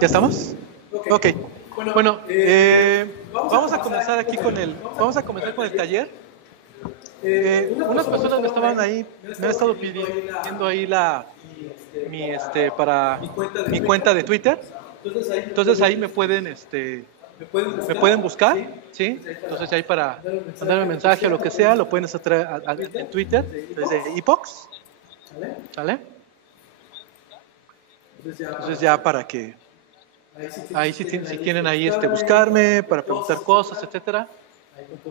¿Ya estamos? Ok. Bueno, vamos a comenzar aquí vamos a comenzar con el taller. Unas personas me estaban ahí, me han estado pidiendo ahí para mi cuenta de Twitter. Entonces ahí me pueden buscar, ¿sí? Entonces ahí para mandarme mensaje o lo que sea, lo pueden hacer en Twitter, desde Epox, ¿sale? Entonces ya para que ahí si tienen ahí buscarme para preguntar cosas, etcétera,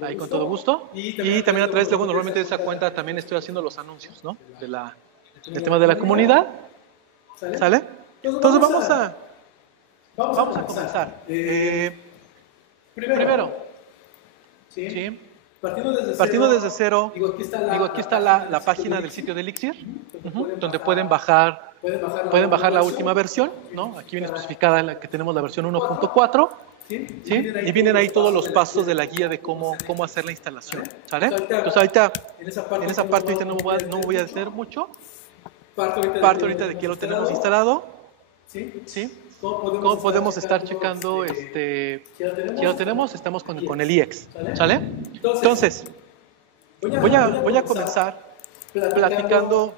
ahí con todo gusto. Y también a través de, normalmente de esa cuenta también estoy haciendo los anuncios, ¿no? Del tema de la comunidad, ¿sale? Entonces vamos a comenzar. Primero, ¿sí? Partiendo desde cero, aquí está la página del sitio de Elixir, donde pueden bajar la última versión, ¿no? Aquí viene especificada la que tenemos la versión 1.4, ¿sí? Y vienen ahí todos los pasos de la guía de cómo hacer la instalación, ¿sale? Entonces ahorita, en esa parte ahorita no voy a detener mucho. Parte ahorita de que lo tenemos instalado, ¿sí? ¿Cómo podemos estar checando? Ya lo tenemos, estamos con el IX, ¿sale? Entonces, voy a comenzar platicando.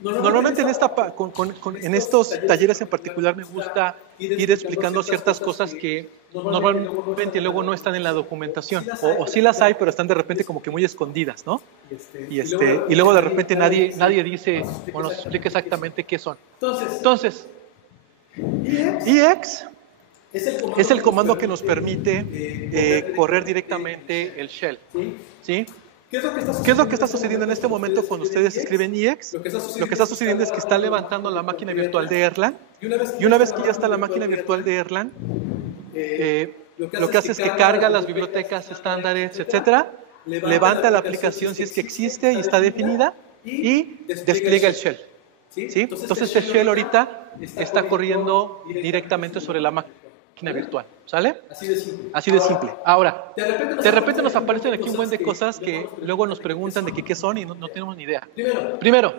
Normalmente en estos talleres en particular me gusta ir explicando ciertas cosas que normalmente luego no están en la documentación, o sí las hay, pero están de repente como que muy escondidas, ¿no? Y luego de repente nadie dice o nos explica exactamente qué son. Entonces, EX es el comando que nos permite correr directamente el shell, ¿sí? ¿Qué es lo que está sucediendo en este momento cuando ustedes escriben EX? Lo que está sucediendo es que está levantando la máquina virtual de Erlang, y una vez que ya está la máquina virtual de Erlang, lo que hace es que carga las bibliotecas estándares, etcétera, levanta la aplicación si es que existe y está definida, y despliega el shell, ¿sí? Entonces el shell ahorita está corriendo directamente sobre la máquina virtual, ¿sale? Así de simple. Ahora, de repente nos aparecen aquí un buen de cosas que luego nos preguntan de qué son y no tenemos ni idea. Primero,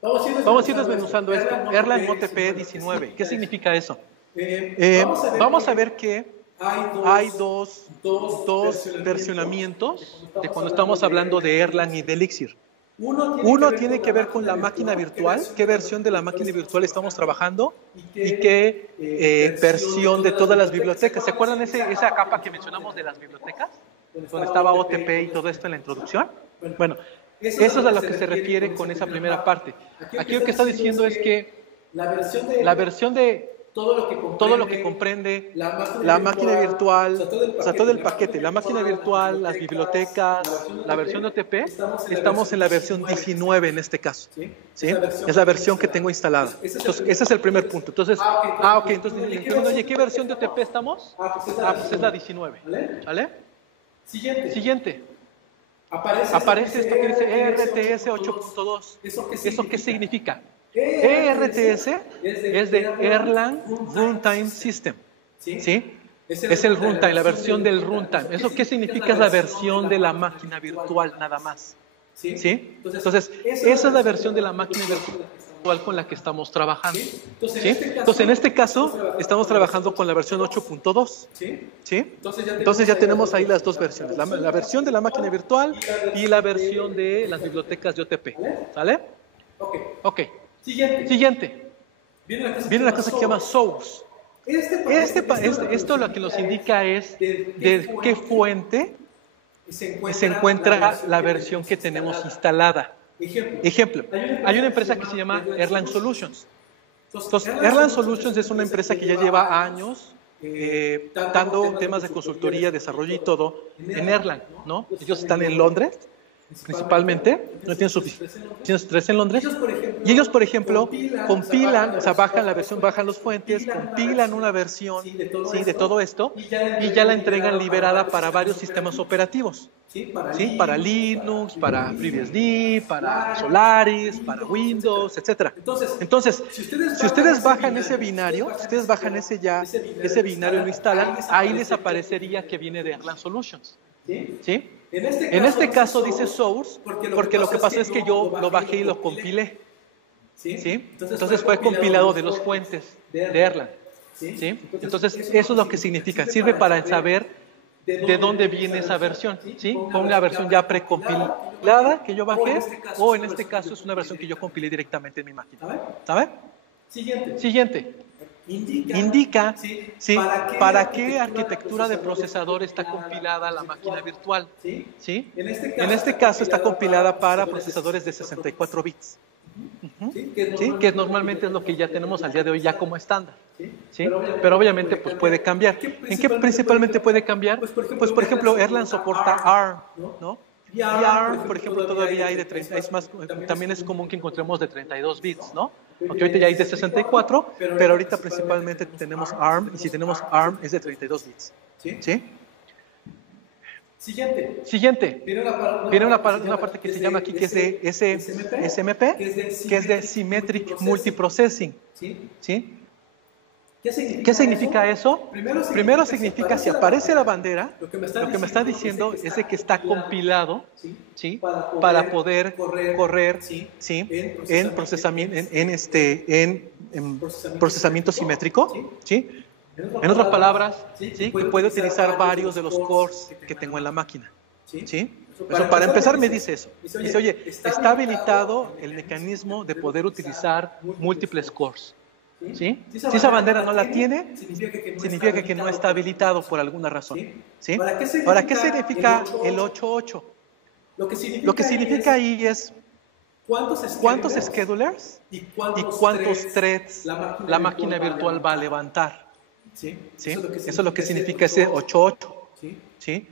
vamos a ir desmenuzando esto. Erlang OTP 19. ¿Qué significa eso? Vamos a ver que hay dos versionamientos de cuando estamos hablando de Erlang y de Elixir. Uno tiene que ver con la máquina virtual, qué versión de la máquina virtual estamos trabajando y qué versión de todas las bibliotecas. ¿Se acuerdan esa capa que mencionamos de las bibliotecas? Donde estaba OTP y todo esto en la introducción. Bueno, eso es a lo que se refiere con esa primera parte. Aquí lo que está diciendo es que la versión de todo lo que comprende la máquina virtual, o sea, todo el paquete, la máquina virtual, las bibliotecas, la versión de OTP, estamos en la versión 19 en este caso, ¿sí? Es la versión que tengo instalada. Entonces, ese es el primer punto. Entonces, ok, entonces, oye, ¿qué versión de OTP estamos? Pues es la 19, ¿vale? Siguiente. Aparece esto que dice ERTS 8.2. ¿Eso qué significa? ERTS es de Erlang Runtime System, ¿sí? Es el runtime, la versión del runtime. ¿Eso qué significa? Es la versión de la máquina virtual, nada más, ¿sí? Entonces, esa es la versión de la máquina virtual con la que estamos trabajando, ¿sí? Entonces, en este caso, estamos trabajando con la versión 8.2, ¿sí? Entonces ya tenemos ahí las dos versiones, la versión de la máquina virtual y la versión de las bibliotecas de OTP, ¿sale? Ok. Siguiente. Viene una cosa que se llama source. Esto lo que nos indica es de qué fuente se encuentra la versión que tenemos instalada. Ejemplo, hay una empresa que se llama Erlang Solutions. Entonces, Erlang Solutions es una empresa que ya lleva años dando temas de consultoría, desarrollo y todo en Erlang, ¿no? Ellos están en Londres, principalmente, no tienen sus oficinas en Londres, y ellos, por ejemplo, compilan, o sea, bajan la versión, bajan los fuentes, compilan una versión, ¿sí? De todo esto, y ya la entregan liberada para varios sistemas operativos, ¿sí? Para Linux, para FreeBSD, para Solaris, para Windows, etc. Entonces, si ustedes bajan ese binario, ese binario lo instalan, ahí les aparecería que viene de Erlang Solutions, ¿sí? En este caso dice source porque lo que pasó es que yo lo bajé y lo compilé, ¿sí? Entonces fue compilado de los fuentes de Erlang. ¿Sí? Entonces eso es lo que significa. Sirve para saber de dónde viene esa versión. ¿Sí? Fue una versión ya precompilada que yo bajé, o en este caso es una versión que yo compilé directamente en mi máquina. ¿Sabe? Siguiente. Indica para qué arquitectura de procesador está compilada la máquina virtual. ¿Sí? En este caso está compilada para procesadores de 64 bits. ¿Sí? Que normalmente es lo que ya tenemos al día de hoy ya como estándar. ¿Sí? Pero obviamente pues puede cambiar. ¿En qué principalmente puede cambiar? Pues por ejemplo Erlang soporta ARM, ¿no? Y ARM, por ejemplo, todavía hay de 30, también es común que encontremos de 32 bits, ¿no? Aunque ahorita ya hay de 64, pero ahorita principalmente tenemos ARM, y si tenemos ARM es de 32 bits. ¿Sí? Siguiente. Viene una parte que se llama aquí, que es de SMP, que es de Symmetric Multiprocessing. ¿Sí? ¿Qué significa eso? Primero significa, si aparece la bandera, lo que me está diciendo es de que está compilado, ¿sí? Para poder correr, ¿sí? En procesamiento simétrico, ¿sí? En otras palabras, ¿sí? Que puede utilizar varios de los cores que tengo en la máquina, ¿sí? Eso, para empezar me dice eso. Dice, oye, está habilitado el mecanismo de poder utilizar múltiples cores. ¿Sí? Si esa bandera no la tiene, significa que no está habilitado por alguna razón. ¿Sí? ¿Para qué significa el 8.8? Lo que significa ahí es cuántos schedulers y cuántos threads la máquina virtual va a levantar. ¿Sí? Eso es lo que significa ese 8.8. ¿Sí?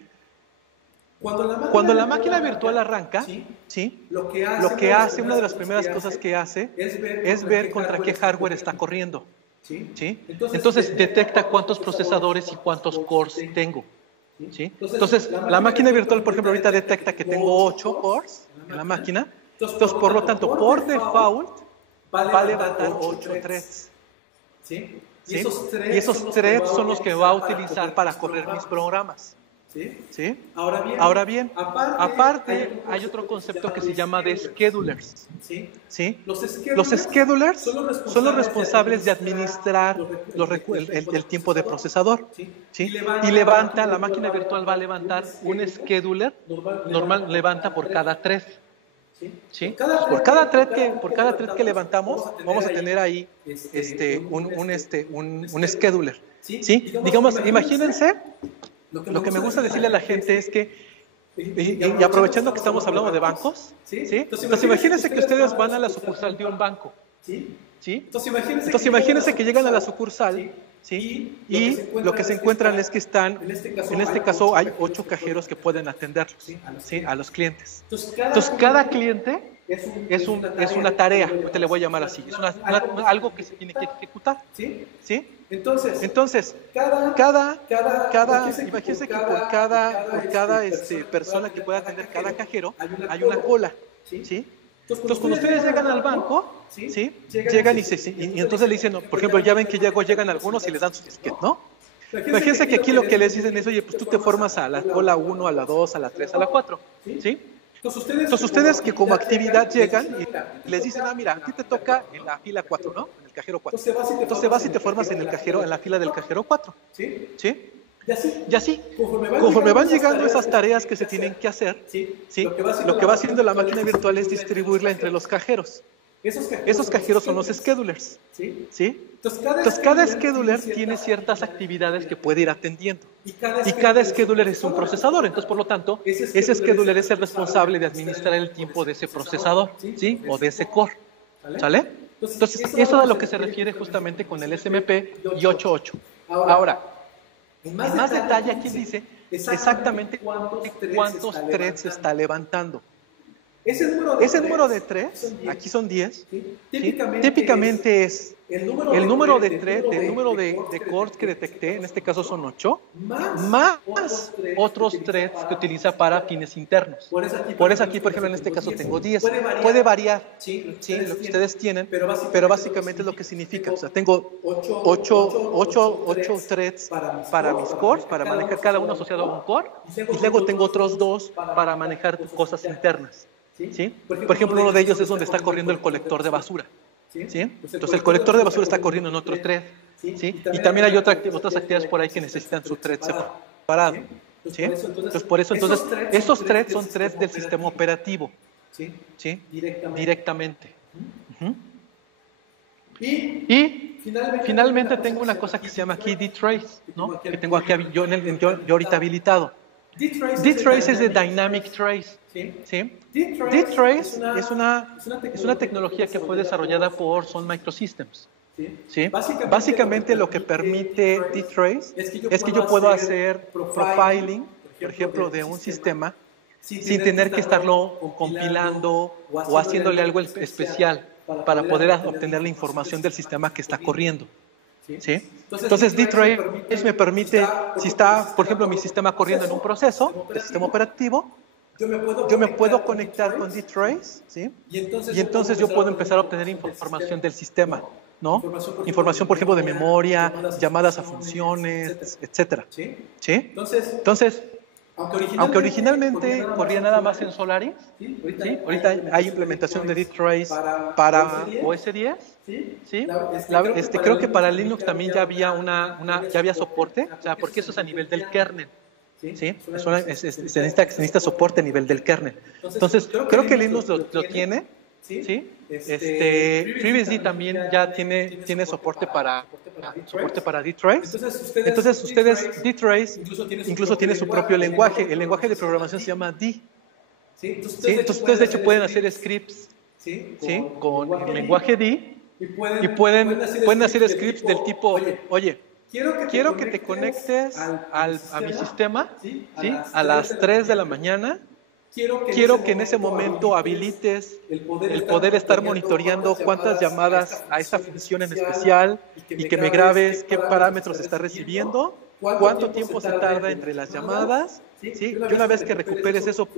Cuando la máquina virtual arranca, ¿sí? Lo que hace, una de las primeras cosas que hace es ver contra qué hardware está corriendo. ¿Sí? Entonces detecta cuántos procesadores y cuántos cores tengo. ¿Sí? Entonces la máquina virtual, por ejemplo, ahorita detecta que tengo 8 cores en la máquina. Entonces, por lo tanto, por default, va a levantar 8 threads. ¿Sí? Y esos threads son los que va a utilizar para correr mis programas. ¿Sí? Ahora bien, aparte hay otro concepto que se llama de schedulers. ¿Sí? Los schedulers son los responsables de administrar el tiempo de procesador. ¿Sí? Y la máquina virtual va a levantar un scheduler, levanta por cada thread. ¿Sí? Por cada thread que levantamos, vamos a tener ahí un scheduler. ¿Sí? Digamos, imagínense. Lo que me gusta decirle a la gente es que, y aprovechando que estamos hablando de bancos, ¿sí? Entonces imagínense que ustedes van a la sucursal de un banco, ¿sí? Entonces imagínense que llegan a la sucursal, ¿sí? Y lo que se encuentran es que en este caso hay 8 cajeros que pueden atenderlos, ¿sí? A los clientes. Entonces cada cliente es una tarea, te le voy a llamar así, es algo que se tiene que ejecutar, ¿sí? Entonces, imagínense que por cada persona que pueda atender cada cajero, hay una cola, ¿sí? Entonces, cuando ustedes llegan al banco, ¿sí? Llegan y entonces le dicen, por ejemplo, ya ven que llegan algunos y les dan su disquete, ¿no? Imagínense que aquí lo que les dicen es, oye, pues tú te formas a la cola 1, a la 2, a la 3, a la 4, ¿sí? Entonces ustedes que como actividad llegan y les dicen, mira, a ti te toca en la fila 4, ¿no? En el cajero 4. Entonces vas y te formas en la fila del cajero 4. ¿Sí? Y así, conforme van llegando esas tareas que se tienen que hacer, ¿sí? Lo que va haciendo la máquina virtual es distribuirla entre los cajeros. Esos cajeros son los schedulers. ¿Sí? Entonces cada scheduler tiene ciertas actividades que puede ir atendiendo. Y cada scheduler es un procesador. Entonces, por lo tanto, ese scheduler es el responsable de administrar el tiempo de ese procesador, ¿sí? O de ese core. ¿Sale? Entonces, eso es a lo que se refiere justamente con el SMP y 8.8. Ahora, en más detalle aquí dice exactamente cuántos threads está levantando. Ese número de threads, aquí son 10, ¿sí? Típicamente es el número de threads, el número de cores que detecté, en este caso son 8, más otros threads que utiliza para fines internos. Por eso aquí, por ejemplo, en este caso tengo 10. Puede variar, ¿sí? Lo que ustedes tienen, pero básicamente es lo que significa. O sea, tengo 8 threads para mis cores, para manejar cada uno asociado a un core, y luego tengo otros 2 para manejar cosas internas. ¿Sí? Por ejemplo, uno de ellos es donde está corriendo el colector de basura. ¿sí? Entonces el colector de basura está corriendo en otro thread, ¿sí? Y también hay otras actividades por ahí que necesitan su thread separado, ¿sí? Entonces por eso esos threads son threads del sistema operativo, ¿sí? Directamente. Y finalmente tengo una cosa que se llama aquí dtrace, ¿no? Que tengo aquí yo ahorita habilitado. dtrace es de Dynamic Trace, ¿sí? dtrace es una tecnología que fue desarrollada por Sun Microsystems, ¿sí? Básicamente lo que permite dtrace es que yo puedo hacer profiling, por ejemplo, de un sistema sin tener que estarlo compilando o haciéndole algo especial para poder obtener la información del sistema que está corriendo, ¿sí? Entonces, dtrace me permite, si está, por ejemplo, mi sistema corriendo en un proceso del sistema operativo, yo me puedo conectar con dtrace, ¿sí? Y entonces yo puedo empezar a obtener información del sistema, ¿no? Información, por ejemplo, de memoria, llamadas a funciones, etcétera, ¿sí? Entonces, aunque originalmente corría nada más en Solaris, ¿sí? Ahorita hay implementación de dtrace para OS X, ¿sí? Creo que para Linux también ya había ya había soporte, o sea, porque eso es a nivel del kernel, ¿sí? Se necesita soporte a nivel del kernel. Entonces, creo que Linux lo tiene, ¿sí? FreeBSD también ya tiene soporte para dtrace. Entonces ustedes dtrace incluso tiene su propio lenguaje. El lenguaje de programación se llama D. Entonces ustedes de hecho pueden hacer scripts, ¿sí? Con el lenguaje D y pueden hacer scripts del tipo, oye, quiero que te conectes a mi sistema, ¿sí? A las 3 de la mañana. Quiero que en ese momento habilites el poder estar monitoreando cuántas llamadas a esta función en especial y que me grabes qué parámetros está recibiendo, cuánto tiempo se tarda entre las llamadas, ¿sí? Y una vez que recuperes eso,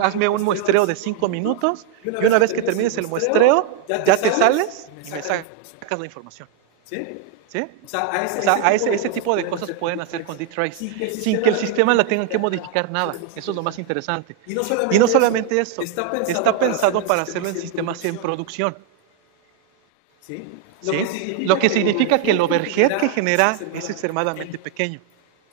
hazme un muestreo de 5 minutos y una vez que termines el muestreo, ya te sales y me sacas la información. ¿Sí? O sea, ese tipo de cosas pueden hacer con dtrace sin que el sistema la tengan que modificar nada. Eso es lo más interesante. Y no solamente eso, está pensado para hacerlo en sistemas en producción. ¿Sí? Lo que significa que el overhead que genera es extremadamente pequeño.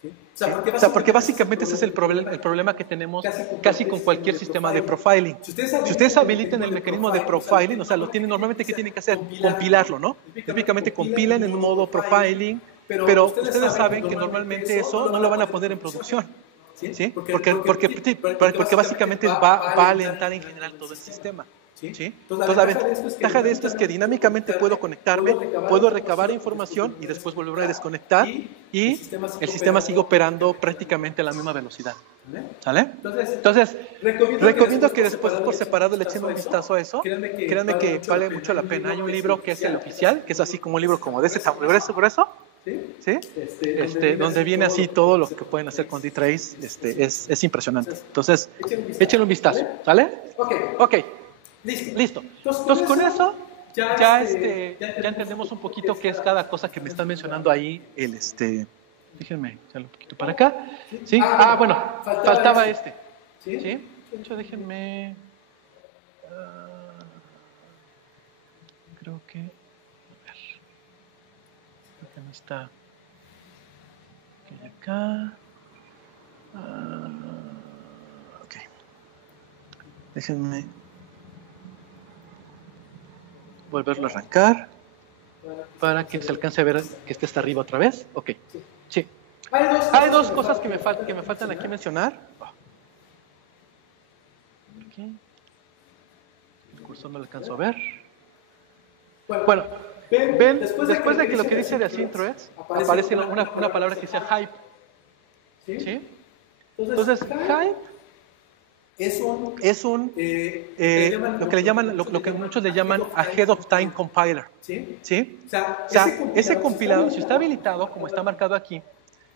O sea, porque básicamente ese es el problema que tenemos casi con cualquier sistema de profiling. Si ustedes habilitan el mecanismo de profiling, o sea, normalmente ¿qué tienen que hacer? Compilarlo, ¿no? Típicamente compilan en un modo profiling, pero ustedes saben que normalmente eso no lo van a poner en producción, ¿sí? Porque básicamente va a alentar en general todo el sistema. ¿Sí? Entonces la ventaja de esto es que dinámicamente puedo conectarme, puedo recabar información y después volver a desconectar y el sistema sigue operando prácticamente a la misma velocidad. ¿Sale? Entonces, recomiendo que después por separado le echen un vistazo a eso. Créanme que vale mucho la pena. Hay un libro que es el oficial, que es así como un libro como de ese tamaño, grueso, ¿sí? Donde viene así todo lo que pueden hacer con dtrace. Es impresionante. Entonces, echen un vistazo. ¿Sale? Ok. Listo. Entonces con eso ya entendemos un poquito qué es cada cosa que me están mencionando ahí. Déjenme echarle un poquito para acá. ¿Sí? Bueno, faltaba ¿sí? De hecho, déjenme. Creo que. A ver. Creo que no está. Acá. Ok. Déjenme volverlo a arrancar para que se alcance a ver que esté hasta arriba otra vez. Ok, sí. Hay dos cosas que me faltan aquí mencionar. Okay. El cursor no lo alcanzo a ver. Bueno, ven, después de que lo que dice de asynthreads, aparece una palabra que dice hype. ¿Sí? Entonces, hype es lo que muchos le llaman ahead of time compiler. ¿Sí? O sea, ese compilador, si está habilitado, como está marcado aquí,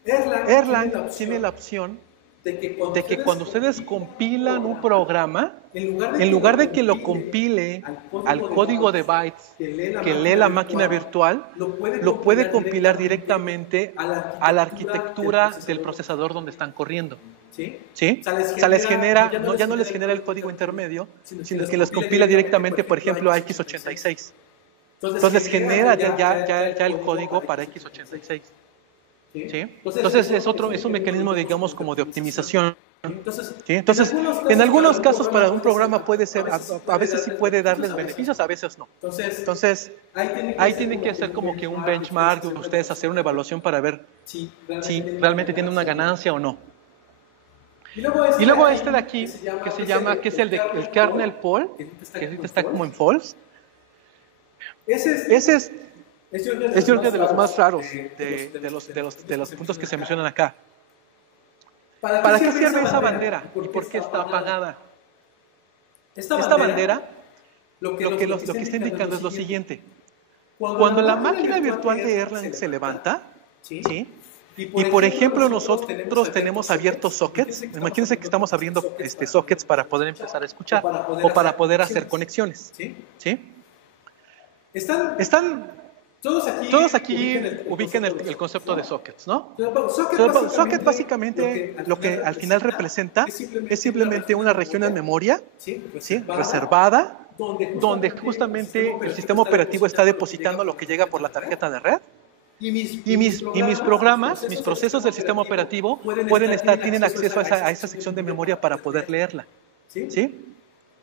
Erlang tiene la opción de que cuando ustedes compilan un programa, en lugar de que lo compile al código de bytes que lee la máquina virtual, lo puede compilar directamente a la arquitectura del procesador donde están corriendo. ¿Sí? O sea, les genera, ya no les genera el código intermedio, sino que los compila directamente, por ejemplo, a x86. Entonces genera ya el código para x86. ¿Sí? Entonces es un mecanismo, digamos, como de optimización. ¿Sí? Entonces, en algunos casos para un programa puede ser, a veces sí puede darles beneficios, a veces no. Entonces, ahí tienen que hacer como que un benchmark, ustedes hacer una evaluación para ver si realmente tiene una ganancia o no. Y luego este de aquí, que es el kernel poll, que ahorita está como en false. Ese es yo creo de los más raros de los puntos que se mencionan acá. ¿Para qué sirve esa bandera? ¿Y por qué está apagada? Esta bandera, lo que está indicando es lo siguiente. Cuando la máquina virtual de Erlang se levanta, ¿sí? Y por ejemplo nosotros tenemos abiertos sockets, imagínense que estamos abriendo sockets para poder empezar a escuchar o para poder hacer conexiones. ¿Sí? Todos aquí ubican el concepto de sockets, ¿no? Socket básicamente lo que al final representa es simplemente una región en memoria, ¿sí? Reservada, donde justamente el sistema operativo está depositando lo que llega por la tarjeta de red. Y mis programas, mis procesos del sistema operativo tienen acceso a esa sección de memoria para poder leerla. ¿Sí?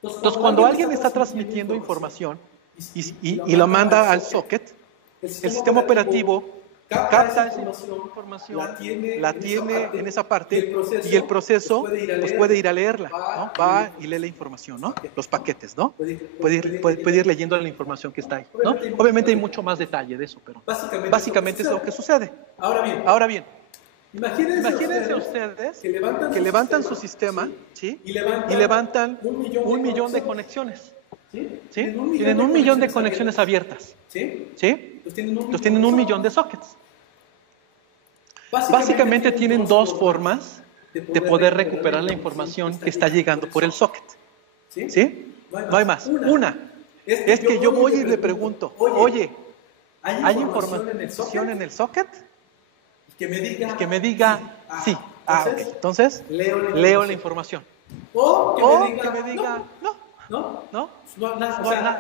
Entonces, cuando alguien está transmitiendo información y lo manda al socket, el sistema operativo capta esa información, la tiene en esa parte y el proceso pues puede ir a leerla, ¿no? Va y lee la información, ¿no? Los paquetes, ¿no? Puede ir leyendo la información que está ahí, ¿no? Obviamente hay mucho más detalle de eso, pero básicamente es lo que sucede. Ahora bien, imagínense ustedes que levantan su sistema, ¿sí? Y levantan 1.000.000 de conexiones. ¿Sí? Tienen 1.000.000 de conexiones abiertas. ¿Sí? Entonces tienen 1.000.000 de sockets. Básicamente tienen dos formas de poder recuperar la información que está llegando por el socket. ¿Sí? No hay más. Una es que yo voy y le pregunto, oye, ¿hay información en el socket? Que me diga sí. Ok. Entonces, leo la información. O que me diga no. O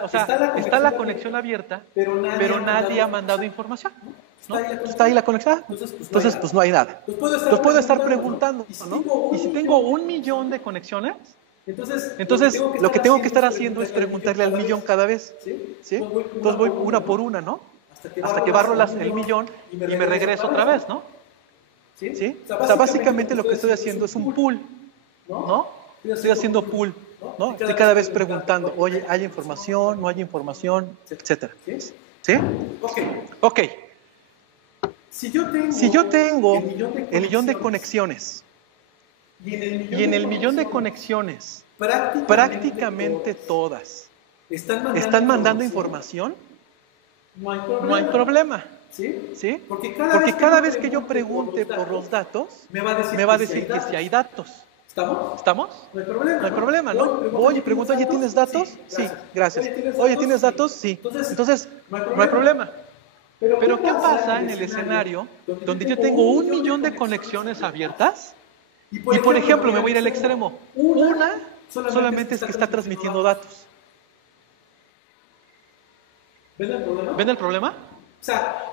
sea, está la conexión abierta, pero nadie ha mandado información. ¿No? Está ahí la conexión. Entonces, pues no hay nada. Entonces puedo estar preguntando, ¿no? Y si tengo 1.000.000 de conexiones, entonces lo que tengo que estar haciendo es preguntarle al 1.000.000 cada vez. ¿Sí? Entonces voy una por una, ¿no? Hasta que barro el 1.000.000 y me regreso otra vez, ¿no? ¿Sí? O sea, básicamente lo que estoy haciendo es un pool, ¿no? Estoy haciendo pool, ¿no? Estoy cada vez preguntando, oye, ¿hay información? ¿No hay información? Etcétera. ¿Sí? Ok. Si yo tengo el 1.000.000 de conexiones y en el 1.000.000 de conexiones prácticamente todas están mandando información, no hay problema. ¿Sí? Porque cada vez que yo pregunte por los datos, me va a decir que si hay datos. ¿Estamos? No hay problema, ¿no? Voy y pregunto, oye, ¿tienes datos? Sí, gracias. Oye, ¿tienes datos? Sí. Entonces, no hay problema. Pero ¿qué pasa en el escenario donde yo tengo 1.000.000 de conexiones abiertas? Y por ejemplo, me voy a ir al extremo. Una solamente es que está transmitiendo datos. ¿Ven el problema? O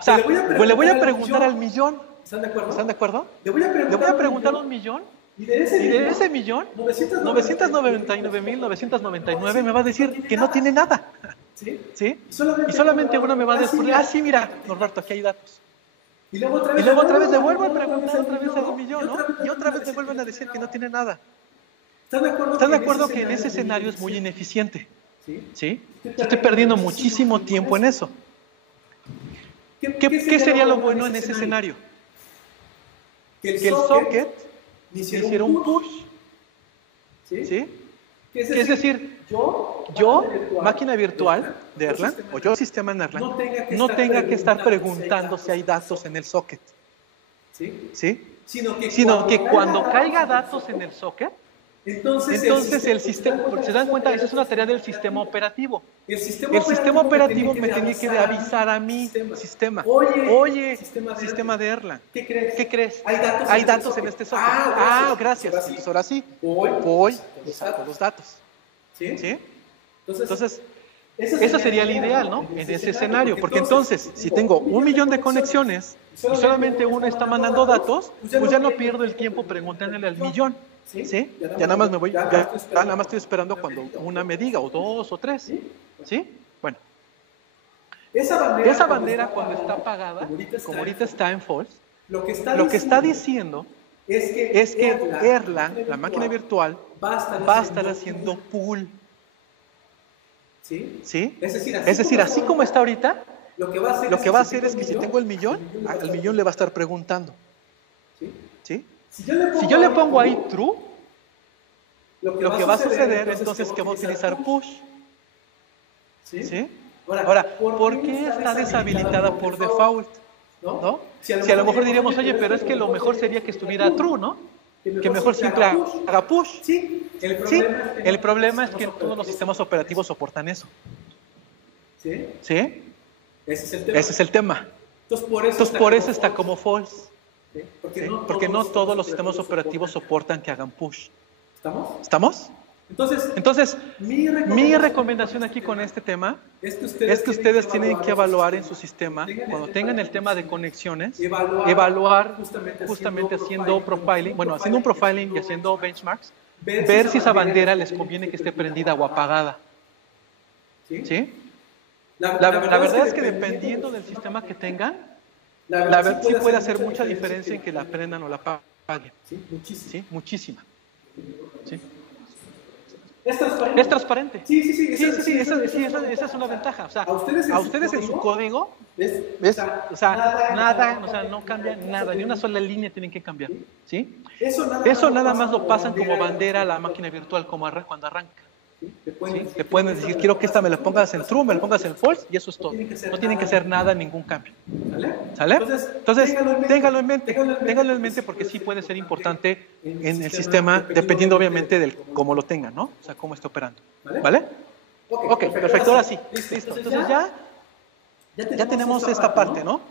sea, le voy a preguntar al 1.000.000. ¿Están de acuerdo? Le voy a preguntar a 1.000.000. Y de ese 1.000.000, 999.999 me va a decir que no tiene nada. ¿Sí? Y solamente una me va a decir, sí, mira, Norberto, aquí hay datos. Y luego otra vez le vuelvo a preguntar otra vez a 1.000.000, ¿no? Y otra vez me vuelven a decir que no tiene nada. ¿Están de acuerdo que en ese escenario es muy ineficiente? ¿Sí? Estoy perdiendo muchísimo tiempo en eso. ¿Qué sería lo bueno en ese escenario? Que el socket hiciera un push. ¿Sí? Es decir, yo, máquina virtual de Erlang, o yo, sistema en Erlang, no tenga que estar preguntando si hay datos en el socket. ¿Sí? Sino que cuando caiga datos en el socket, entonces el sistema, se dan cuenta, esa es una tarea del sistema operativo. El sistema operativo me tenía que avisar a mi sistema. Oye, sistema de Erlang, ¿qué crees? Hay datos en este socket. Gracias. Entonces ahora sí, voy y saco los datos. ¿Sí? Entonces, Eso sería el ideal, ¿no? En ese escenario, porque entonces, si tengo 1 millón de conexiones y solamente uno está mandando datos, pues ya no pierdo el tiempo preguntándole al millón, ¿sí? Ya nada más me voy, ya nada más estoy esperando cuando una me diga, o 2 o 3, ¿sí? Bueno. Esa bandera cuando está apagada, como ahorita está en false, lo que está diciendo es que Erlang, la máquina virtual, va a estar haciendo pool. ¿Sí? Es decir, así como está ahorita, lo que va a hacer es que si tengo el millón, al millón le va a estar preguntando. ¿Sí? Si yo le pongo ahí true, lo que va a suceder entonces es que va a utilizar push. ¿Sí? Ahora, ¿por qué está deshabilitada por default? ¿No? Si a lo mejor diríamos, oye, pero es que lo mejor sería que estuviera true, ¿no? Que mejor siempre haga push. Sí, el problema es que todos los sistemas operativos soportan eso. ¿Sí? Ese es el tema. Entonces, por eso está como false. Porque no todos los sistemas operativos soportan que hagan push. ¿Estamos? Entonces, mi recomendación aquí con este tema es que ustedes tienen que evaluar en su sistema, cuando tengan el tema de conexiones, evaluar justamente haciendo profiling, bueno, haciendo un profiling y haciendo benchmarks, ver si esa bandera les conviene que esté prendida o apagada. ¿Sí? La verdad es que dependiendo del sistema que tengan, sí puede hacer mucha diferencia en que la prendan o la apaguen. ¿Sí? Muchísima. ¿Sí? ¿Es transparente? Sí, esa es una ventaja. O sea, a ustedes en su código, nada, no cambia nada, ni una sola línea tienen que cambiar. ¿Sí? Eso nada más lo pasan como bandera a la máquina virtual cuando arranca. ¿Sí? Le pueden decir, quiero que esta me la pongas en true, me la pongas en false, y eso es todo. No tienen que hacer nada, ningún cambio. ¿Sale? Entonces, ténganlo en mente porque sí puede ser importante en el sistema, dependiendo obviamente de cómo lo tengan, ¿no? O sea, cómo está operando. ¿Vale? Ok, perfecto, ahora sí. Listo. Entonces ya tenemos esta parte, ¿no?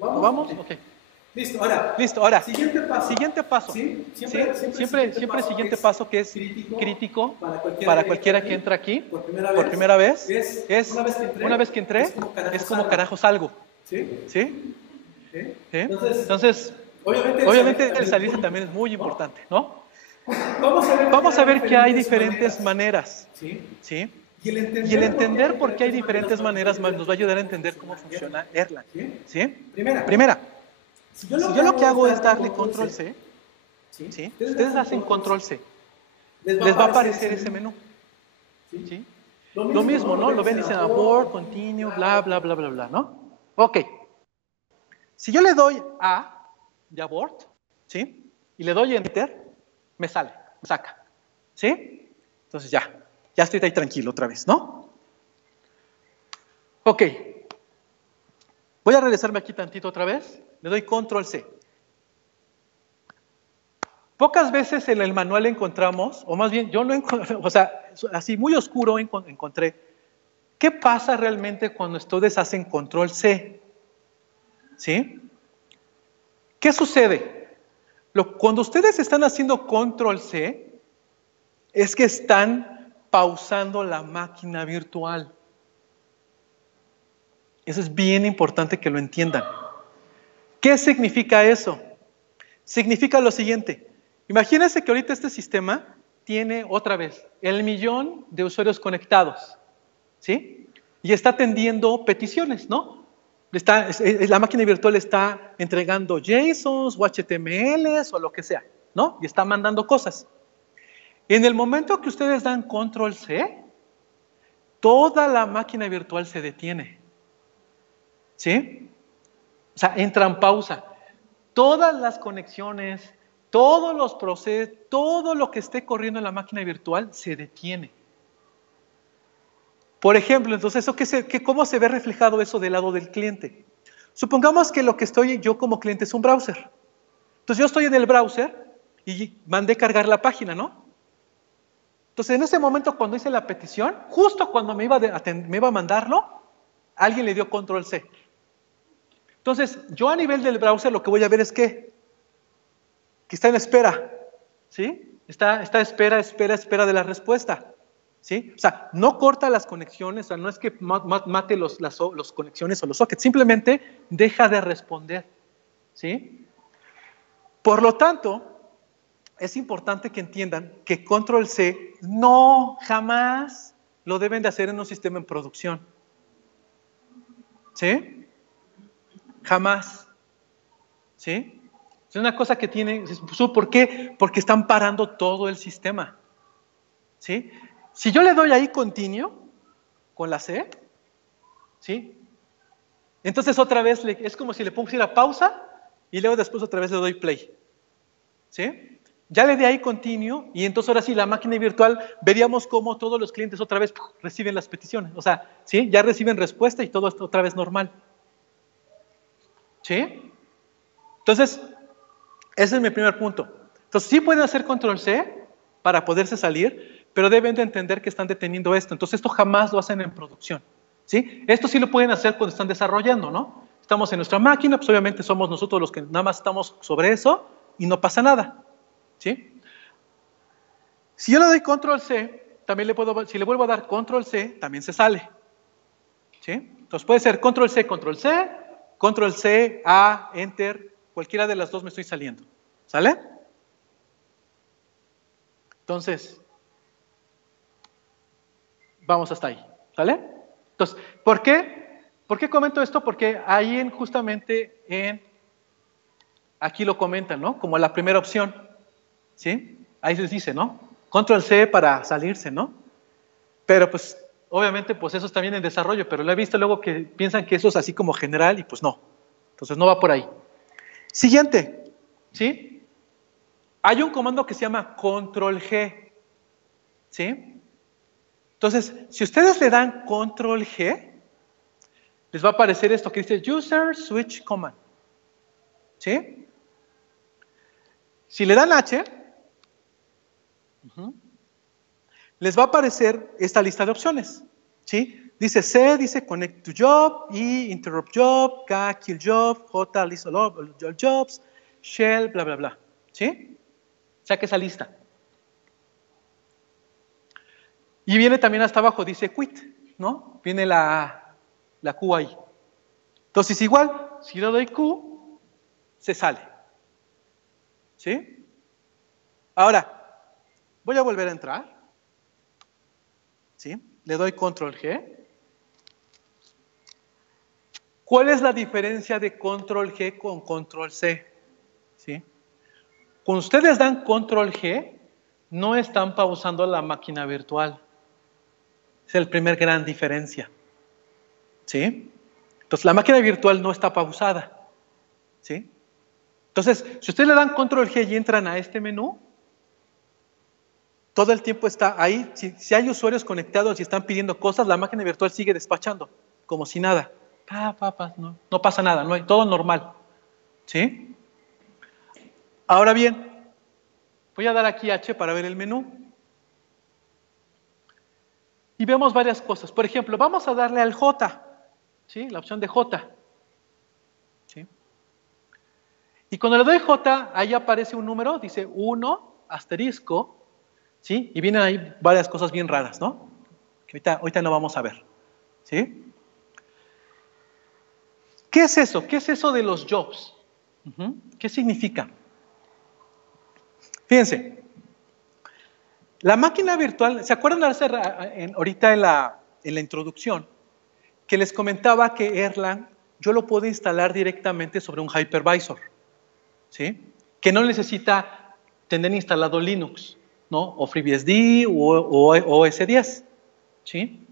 ¿Vamos? Ok. Listo, ahora, siguiente paso. Siempre siguiente paso que es crítico para cualquiera que entra aquí por primera vez, es una vez que entré, es como carajo salgo. ¿Sí? Entonces, obviamente el salirse también es muy importante, ¿no? Vamos a ver que hay diferentes maneras. ¿Sí? Y el entender por qué hay diferentes maneras nos va a ayudar a entender cómo funciona Erlang. ¿Sí? Primera. Si yo lo que hago es darle control C, ¿sí? Ustedes hacen control C, les va a aparecer ese menú. ¿Sí? Lo mismo, ¿no? Lo ven y dicen abort, continue, bla, bla, bla, bla, bla, ¿no? Ok. Si yo le doy A de abort, ¿sí? Y le doy enter, me sale, me saca. ¿Sí? Entonces ya estoy ahí tranquilo otra vez, ¿no? Ok. Voy a regresarme aquí tantito otra vez. Le doy control C. Pocas veces en el manual encontramos, o más bien yo no encontré, o sea, así muy oscuro encontré, ¿qué pasa realmente cuando ustedes hacen control C? ¿Sí? ¿Qué sucede? Cuando ustedes están haciendo control C, es que están pausando la máquina virtual. Eso es bien importante que lo entiendan. ¿Qué significa eso? Significa lo siguiente. Imagínense que ahorita este sistema tiene otra vez el millón de usuarios conectados, ¿sí? Y está atendiendo peticiones, ¿no? La máquina virtual está entregando JSONs o HTMLs o lo que sea, ¿no? Y está mandando cosas. En el momento que ustedes dan control C, toda la máquina virtual se detiene, ¿sí? O sea, entra en pausa. Todas las conexiones, todos los procesos, todo lo que esté corriendo en la máquina virtual se detiene. Por ejemplo, entonces, ¿cómo se ve reflejado eso del lado del cliente? Supongamos que lo que estoy yo como cliente es un browser. Entonces, yo estoy en el browser y mandé cargar la página, ¿no? Entonces, en ese momento, cuando hice la petición, justo cuando me iba a mandarlo, alguien le dio control C. Entonces, yo a nivel del browser lo que voy a ver es que está en espera, ¿sí? Está espera de la respuesta. ¿sí? O sea, no corta las conexiones, o sea, no es que mate las conexiones o los sockets, simplemente deja de responder, ¿sí? Por lo tanto, es importante que entiendan que control C no jamás lo deben de hacer en un sistema en producción, ¿sí? Jamás, ¿sí? Es una cosa que tienen, ¿por qué? Porque están parando todo el sistema, ¿sí? Si yo le doy ahí continuo con la C, ¿sí? Entonces otra vez es como si le pusiera pausa y luego después otra vez le doy play, ¿sí? Ya le di ahí continuo y entonces ahora sí la máquina virtual veríamos cómo todos los clientes otra vez reciben las peticiones, o sea, ¿sí? Ya reciben respuesta y todo está otra vez normal, ¿sí? Entonces, ese es mi primer punto. Entonces, sí pueden hacer control C para poderse salir, pero deben de entender que están deteniendo esto. Entonces, esto jamás lo hacen en producción, ¿sí? Esto sí lo pueden hacer cuando están desarrollando, ¿no? Estamos en nuestra máquina, pues obviamente somos nosotros los que nada más estamos sobre eso y no pasa nada, ¿sí? Si yo le doy control C, también si le vuelvo a dar control C, también se sale, ¿sí? Entonces puede ser control C, A, enter, cualquiera de las dos me estoy saliendo, ¿sale? Entonces, vamos hasta ahí, ¿sale? Entonces, ¿por qué? ¿Por qué comento esto? Porque ahí aquí lo comentan, ¿no? Como la primera opción, ¿sí? Ahí les dice, ¿no? Control C para salirse, ¿no? Pero pues, obviamente, pues eso está bien en desarrollo, pero lo he visto luego que piensan que eso es así como general y pues no. Entonces no va por ahí. Siguiente, ¿sí? Hay un comando que se llama control G, ¿sí? Entonces, si ustedes le dan control G, les va a aparecer esto que dice user switch command, ¿sí? Si le dan H, les va a aparecer esta lista de opciones, ¿sí? Dice C, dice connect to job, I, interrupt job, K, kill job, J, list all jobs, shell, bla, bla, bla, ¿sí? Saque esa lista. Y viene también hasta abajo, dice quit, ¿no? Viene la Q ahí. Entonces igual, si le doy Q, se sale, ¿sí? Ahora, voy a volver a entrar, ¿sí? Le doy control G. ¿Cuál es la diferencia de control G con control C? ¿Sí? Cuando ustedes dan control G, no están pausando la máquina virtual. Es la primera gran diferencia, ¿sí? Entonces, la máquina virtual no está pausada, ¿sí? Entonces, si ustedes le dan control G y entran a este menú, todo el tiempo está ahí. Si hay usuarios conectados y están pidiendo cosas, la máquina virtual sigue despachando, como si nada. No pasa nada, no hay, todo normal, ¿sí? Ahora bien, voy a dar aquí H para ver el menú. Y vemos varias cosas. Por ejemplo, vamos a darle al J, ¿sí? La opción de J, ¿sí? Y cuando le doy J, ahí aparece un número, dice 1, asterisco, ¿sí? Y vienen ahí varias cosas bien raras, ¿no? Que ahorita no vamos a ver, ¿sí? ¿Qué es eso? ¿Qué es eso de los jobs? ¿Qué significa? Fíjense, la máquina virtual, ¿se acuerdan ahorita en la introducción que les comentaba que Erlang yo lo puedo instalar directamente sobre un hypervisor, ¿sí? Que no necesita tener instalado Linux, ¿no? O FreeBSD o OS 10, ¿sí?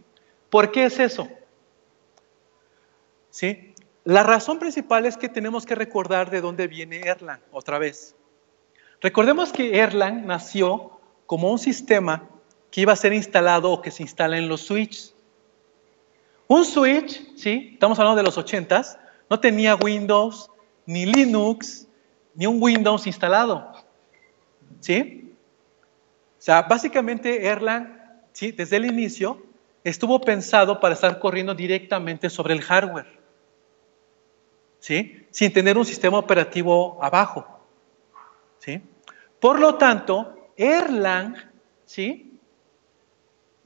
¿Por qué es eso? ¿Sí? La razón principal es que tenemos que recordar de dónde viene Erlang, otra vez. Recordemos que Erlang nació como un sistema que iba a ser instalado o que se instala en los switches. Un switch, ¿sí? Estamos hablando de los 80s, no tenía Windows, ni Linux, ni un Windows instalado, ¿sí? O sea, básicamente Erlang, ¿sí? Desde el inicio, estuvo pensado para estar corriendo directamente sobre el hardware, ¿sí? Sin tener un sistema operativo abajo, ¿sí? Por lo tanto, Erlang, ¿sí?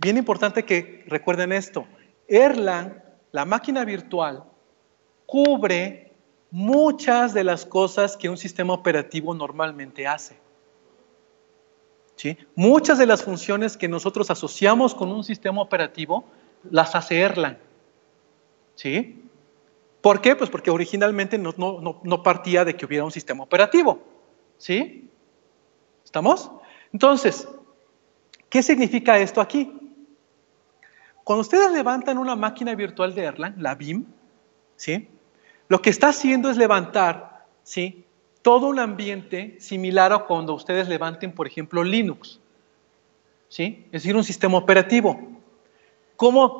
bien importante que recuerden esto. Erlang, la máquina virtual, cubre muchas de las cosas que un sistema operativo normalmente hace. ¿Sí? Muchas de las funciones que nosotros asociamos con un sistema operativo las hace Erlang. ¿Sí? ¿Por qué? Pues porque originalmente no partía de que hubiera un sistema operativo. ¿Sí? ¿Estamos? Entonces, ¿qué significa esto aquí? Cuando ustedes levantan una máquina virtual de Erlang, la BIM, ¿sí? Lo que está haciendo es levantar, ¿sí?, todo un ambiente similar a cuando ustedes levanten, por ejemplo, Linux, ¿sí? Es decir, un sistema operativo.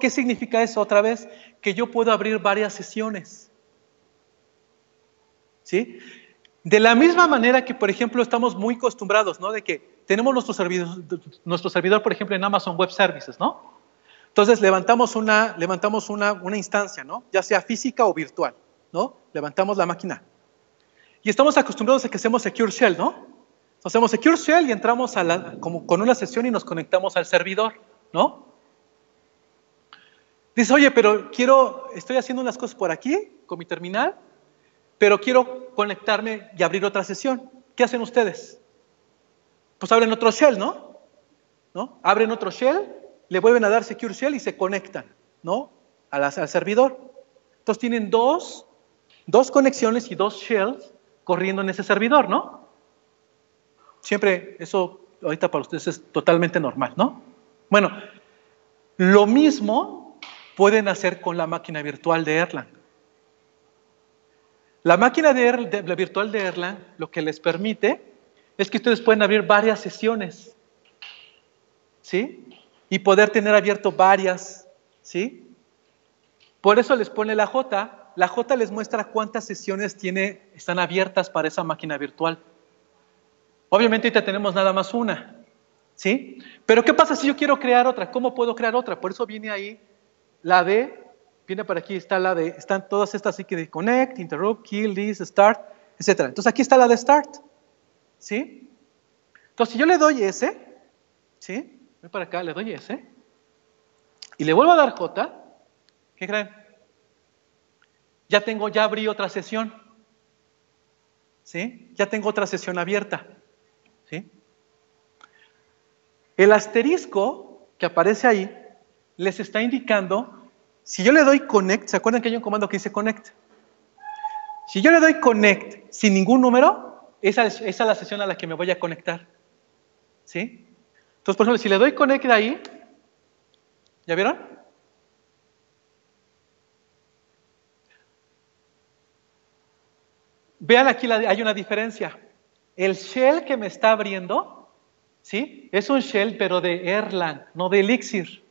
¿Qué significa eso otra vez? Que yo puedo abrir varias sesiones, ¿sí? De la misma manera que, por ejemplo, estamos muy acostumbrados, ¿no? De que tenemos nuestro servidor, por ejemplo, en Amazon Web Services, ¿no? Entonces levantamos una instancia, ¿no? Ya sea física o virtual, ¿no? Levantamos la máquina. Y estamos acostumbrados a que hacemos Secure Shell, ¿no? Hacemos Secure Shell y entramos como con una sesión y nos conectamos al servidor, ¿no? Dices, oye, pero estoy haciendo unas cosas por aquí, con mi terminal, pero quiero conectarme y abrir otra sesión. ¿Qué hacen ustedes? Pues abren otro shell, ¿no? Abren otro shell, le vuelven a dar Secure Shell y se conectan, ¿no? Al servidor. Entonces tienen dos conexiones y dos shells corriendo en ese servidor, ¿no? Siempre eso ahorita para ustedes es totalmente normal, ¿no? Bueno, lo mismo pueden hacer con la máquina virtual de Erlang. La máquina virtual de Erlang lo que les permite es que ustedes pueden abrir varias sesiones, ¿sí? Y poder tener abierto varias, ¿sí? Por eso les pone la J. La J les muestra cuántas sesiones están abiertas para esa máquina virtual. Obviamente ahorita tenemos nada más una, ¿sí? Pero ¿qué pasa si yo quiero crear otra? ¿Cómo puedo crear otra? Por eso viene ahí la de, viene por aquí, están todas estas así que de connect, interrupt, kill, list, start, etc. Entonces aquí está la de start, ¿sí? Entonces si yo le doy ese, ¿sí? Voy para acá, le doy ese, y le vuelvo a dar J, ¿qué creen? Ya abrí otra sesión, ¿sí? Ya tengo otra sesión abierta, ¿sí? El asterisco que aparece ahí les está indicando, si yo le doy connect, ¿se acuerdan que hay un comando que dice connect? Si yo le doy connect sin ningún número, esa es la sesión a la que me voy a conectar, ¿sí? Entonces, por ejemplo, si le doy connect ahí, ¿ya vieron? Vean aquí, hay una diferencia. El shell que me está abriendo, ¿sí? Es un shell, pero de Erlang, no de Elixir.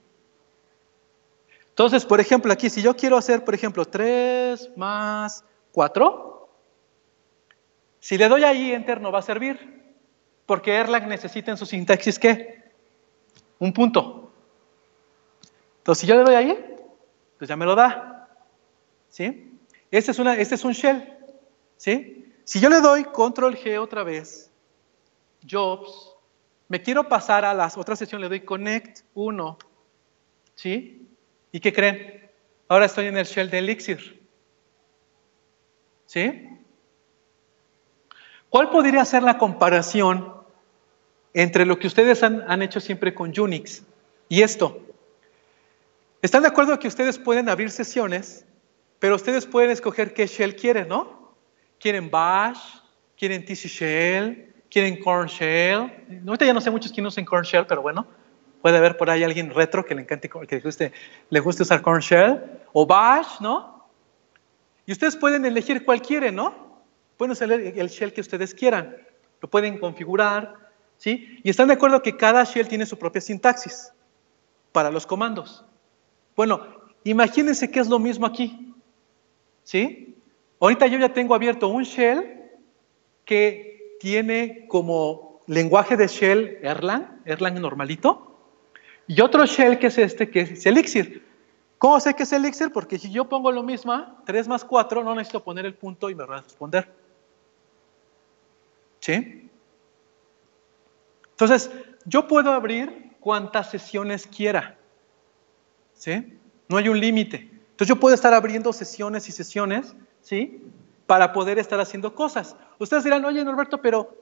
Entonces, por ejemplo, aquí, si yo quiero hacer, por ejemplo, 3 más 4, si le doy ahí Enter no va a servir, porque Erlang necesita en su sintaxis, ¿qué? Un punto. Entonces, si yo le doy ahí, pues ya me lo da, ¿sí? Este es un shell, ¿sí? Si yo le doy Control G otra vez, Jobs, me quiero pasar a la otra sesión, le doy Connect 1, ¿sí? ¿Y qué creen? Ahora estoy en el shell de Elixir, ¿sí? ¿Cuál podría ser la comparación entre lo que ustedes han hecho siempre con Unix y esto? ¿Están de acuerdo que ustedes pueden abrir sesiones, pero ustedes pueden escoger qué shell quieren, ¿no? ¿Quieren Bash? ¿Quieren TC Shell? ¿Quieren Corn Shell? Ahorita ya no sé muchos quién usan Corn Shell, pero bueno, puede haber por ahí alguien retro que le encante, que le guste usar Corn Shell o Bash, ¿no? Y ustedes pueden elegir cuál quieren, ¿no? Pueden usar el shell que ustedes quieran. Lo pueden configurar, ¿sí? Y están de acuerdo que cada shell tiene su propia sintaxis para los comandos. Bueno, imagínense que es lo mismo aquí, ¿sí? Ahorita yo ya tengo abierto un shell que tiene como lenguaje de shell Erlang normalito, y otro shell que es que es Elixir. ¿Cómo sé que es Elixir? Porque si yo pongo lo mismo, 3 más 4, no necesito poner el punto y me va a responder. ¿Sí? Entonces, yo puedo abrir cuantas sesiones quiera. ¿sí? No hay un límite. Entonces yo puedo estar abriendo sesiones y sesiones, ¿sí? Para poder estar haciendo cosas. Ustedes dirán, oye, Norberto, pero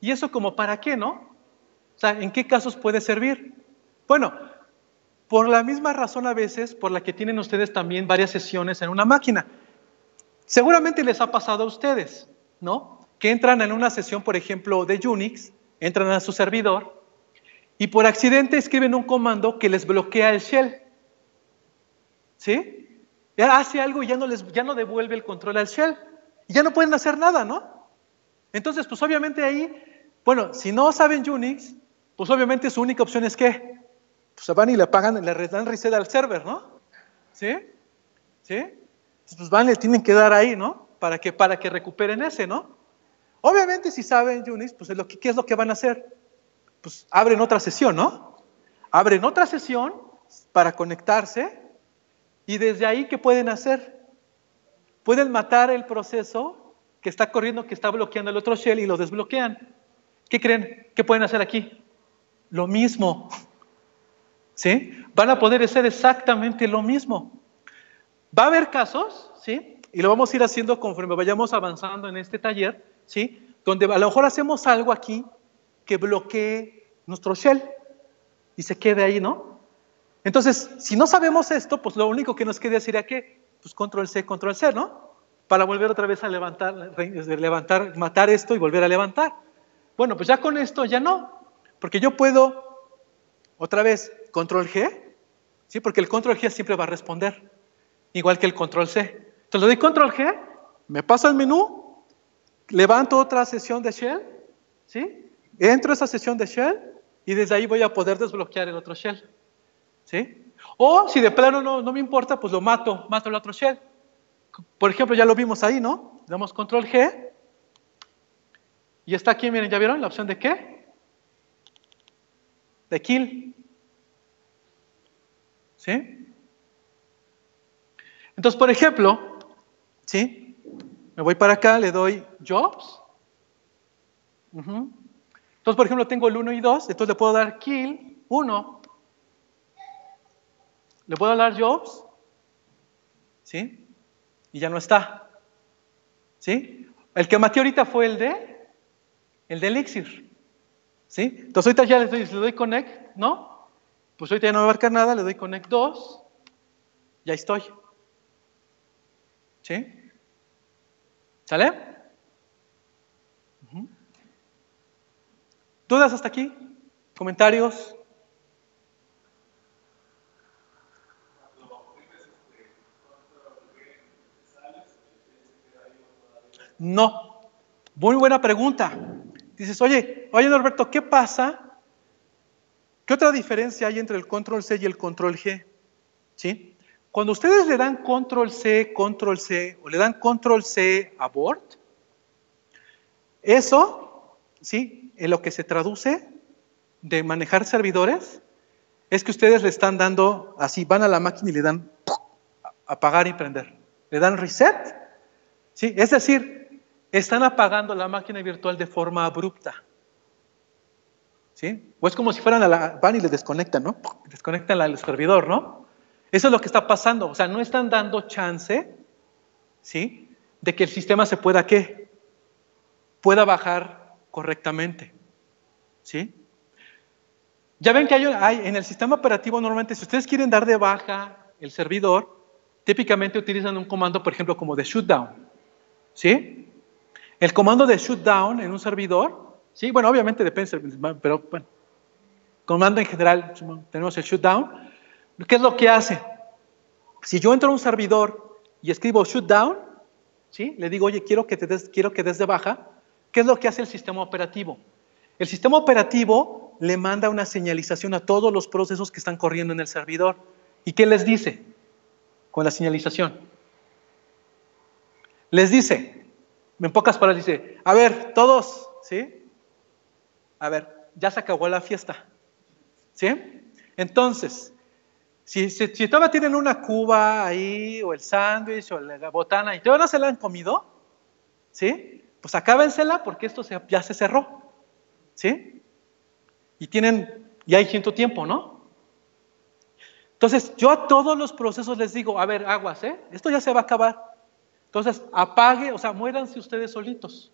¿y eso como para qué, no? O sea, ¿en qué casos puede servir? Bueno, por la misma razón a veces por la que tienen ustedes también varias sesiones en una máquina. Seguramente les ha pasado a ustedes, ¿no? Que entran en una sesión, por ejemplo, de Unix, entran a su servidor y por accidente escriben un comando que les bloquea el shell. ¿Sí? Hace algo y ya no devuelve el control al shell. Y ya no pueden hacer nada, ¿no? Entonces, pues obviamente ahí, bueno, si no saben Unix, pues obviamente su única opción es ¿qué? Pues se van y le pagan, le dan reset al server, ¿no? ¿Sí? ¿Sí? Entonces, pues van, le tienen que dar ahí, ¿no? Para que recuperen ese, ¿no? Obviamente si saben Unix, pues ¿qué es lo que van a hacer? Pues abren otra sesión, ¿no? Abren otra sesión para conectarse y desde ahí, ¿qué pueden hacer? Pueden matar el proceso que está corriendo, que está bloqueando el otro shell y lo desbloquean. ¿Qué creen? ¿Qué pueden hacer aquí? Lo mismo. ¿Sí? Van a poder hacer exactamente lo mismo. Va a haber casos, ¿sí? Y lo vamos a ir haciendo conforme vayamos avanzando en este taller, ¿sí? Donde a lo mejor hacemos algo aquí que bloquee nuestro shell y se quede ahí, ¿no? Entonces, si no sabemos esto, pues lo único que nos queda sería que, pues control C, ¿no? Para volver otra vez a levantar, matar esto y volver a levantar. Bueno, pues ya con esto ya no, porque yo puedo, otra vez, control G, ¿sí? Porque el control G siempre va a responder, igual que el control C. Entonces le doy control G, me paso al menú, levanto otra sesión de shell, ¿sí? Entro a esa sesión de shell y desde ahí voy a poder desbloquear el otro shell, ¿sí? O si de plano no me importa, pues lo mato el otro shell. Por ejemplo, ya lo vimos ahí, ¿no? Le damos control G y está aquí, miren, ¿ya vieron la opción de qué? De kill. ¿Sí? Entonces, por ejemplo, ¿sí? Me voy para acá, le doy jobs. Entonces, por ejemplo, tengo el 1 y 2, entonces le puedo dar kill 1. Le puedo dar jobs, ¿sí? Y ya no está. ¿Sí? El que maté ahorita fue el de Elixir. ¿Sí? Entonces ahorita ya le doy connect, ¿no? Pues ahorita ya no me va a marcar nada, le doy connect 2, ya estoy. ¿Sí? ¿Sale? ¿Dudas hasta aquí? ¿Comentarios? No. Muy buena pregunta. Dices, oye Norberto, ¿qué pasa? ¿Qué otra diferencia hay entre el control C y el control G? ¿Sí? Cuando ustedes le dan control C o le dan control C abort, eso, ¿sí? En lo que se traduce de manejar servidores es que ustedes le están dando, así, van a la máquina y le dan apagar y prender. Le dan reset, ¿sí? Es decir, están apagando la máquina virtual de forma abrupta. ¿Sí? O es como si fueran van y le desconectan, ¿no? Desconectan al servidor, ¿no? Eso es lo que está pasando. O sea, no están dando chance, ¿sí? De que el sistema se pueda, ¿qué? Pueda bajar correctamente. ¿Sí? Ya ven que hay en el sistema operativo normalmente, si ustedes quieren dar de baja el servidor, típicamente utilizan un comando, por ejemplo, como de shutdown. ¿Sí? El comando de shutdown en un servidor, ¿sí? Bueno, obviamente depende, pero bueno, comando en general, tenemos el shutdown. ¿Qué es lo que hace? Si yo entro a un servidor y escribo shutdown, ¿sí? Le digo, oye, quiero que des de baja, ¿qué es lo que hace el sistema operativo? El sistema operativo le manda una señalización a todos los procesos que están corriendo en el servidor. ¿Y qué les dice con la señalización? Les dice, en pocas palabras dice, a ver, todos, ¿sí? A ver, ya se acabó la fiesta, ¿sí? Entonces, si todavía tienen una cuba ahí, o el sándwich, o la botana, y todavía no se la han comido, ¿sí? Pues acábensela porque esto ya se cerró, ¿sí? Y hay cierto tiempo, ¿no? Entonces, yo a todos los procesos les digo, a ver, aguas, esto ya se va a acabar. Entonces, apague, o sea, muéranse ustedes solitos.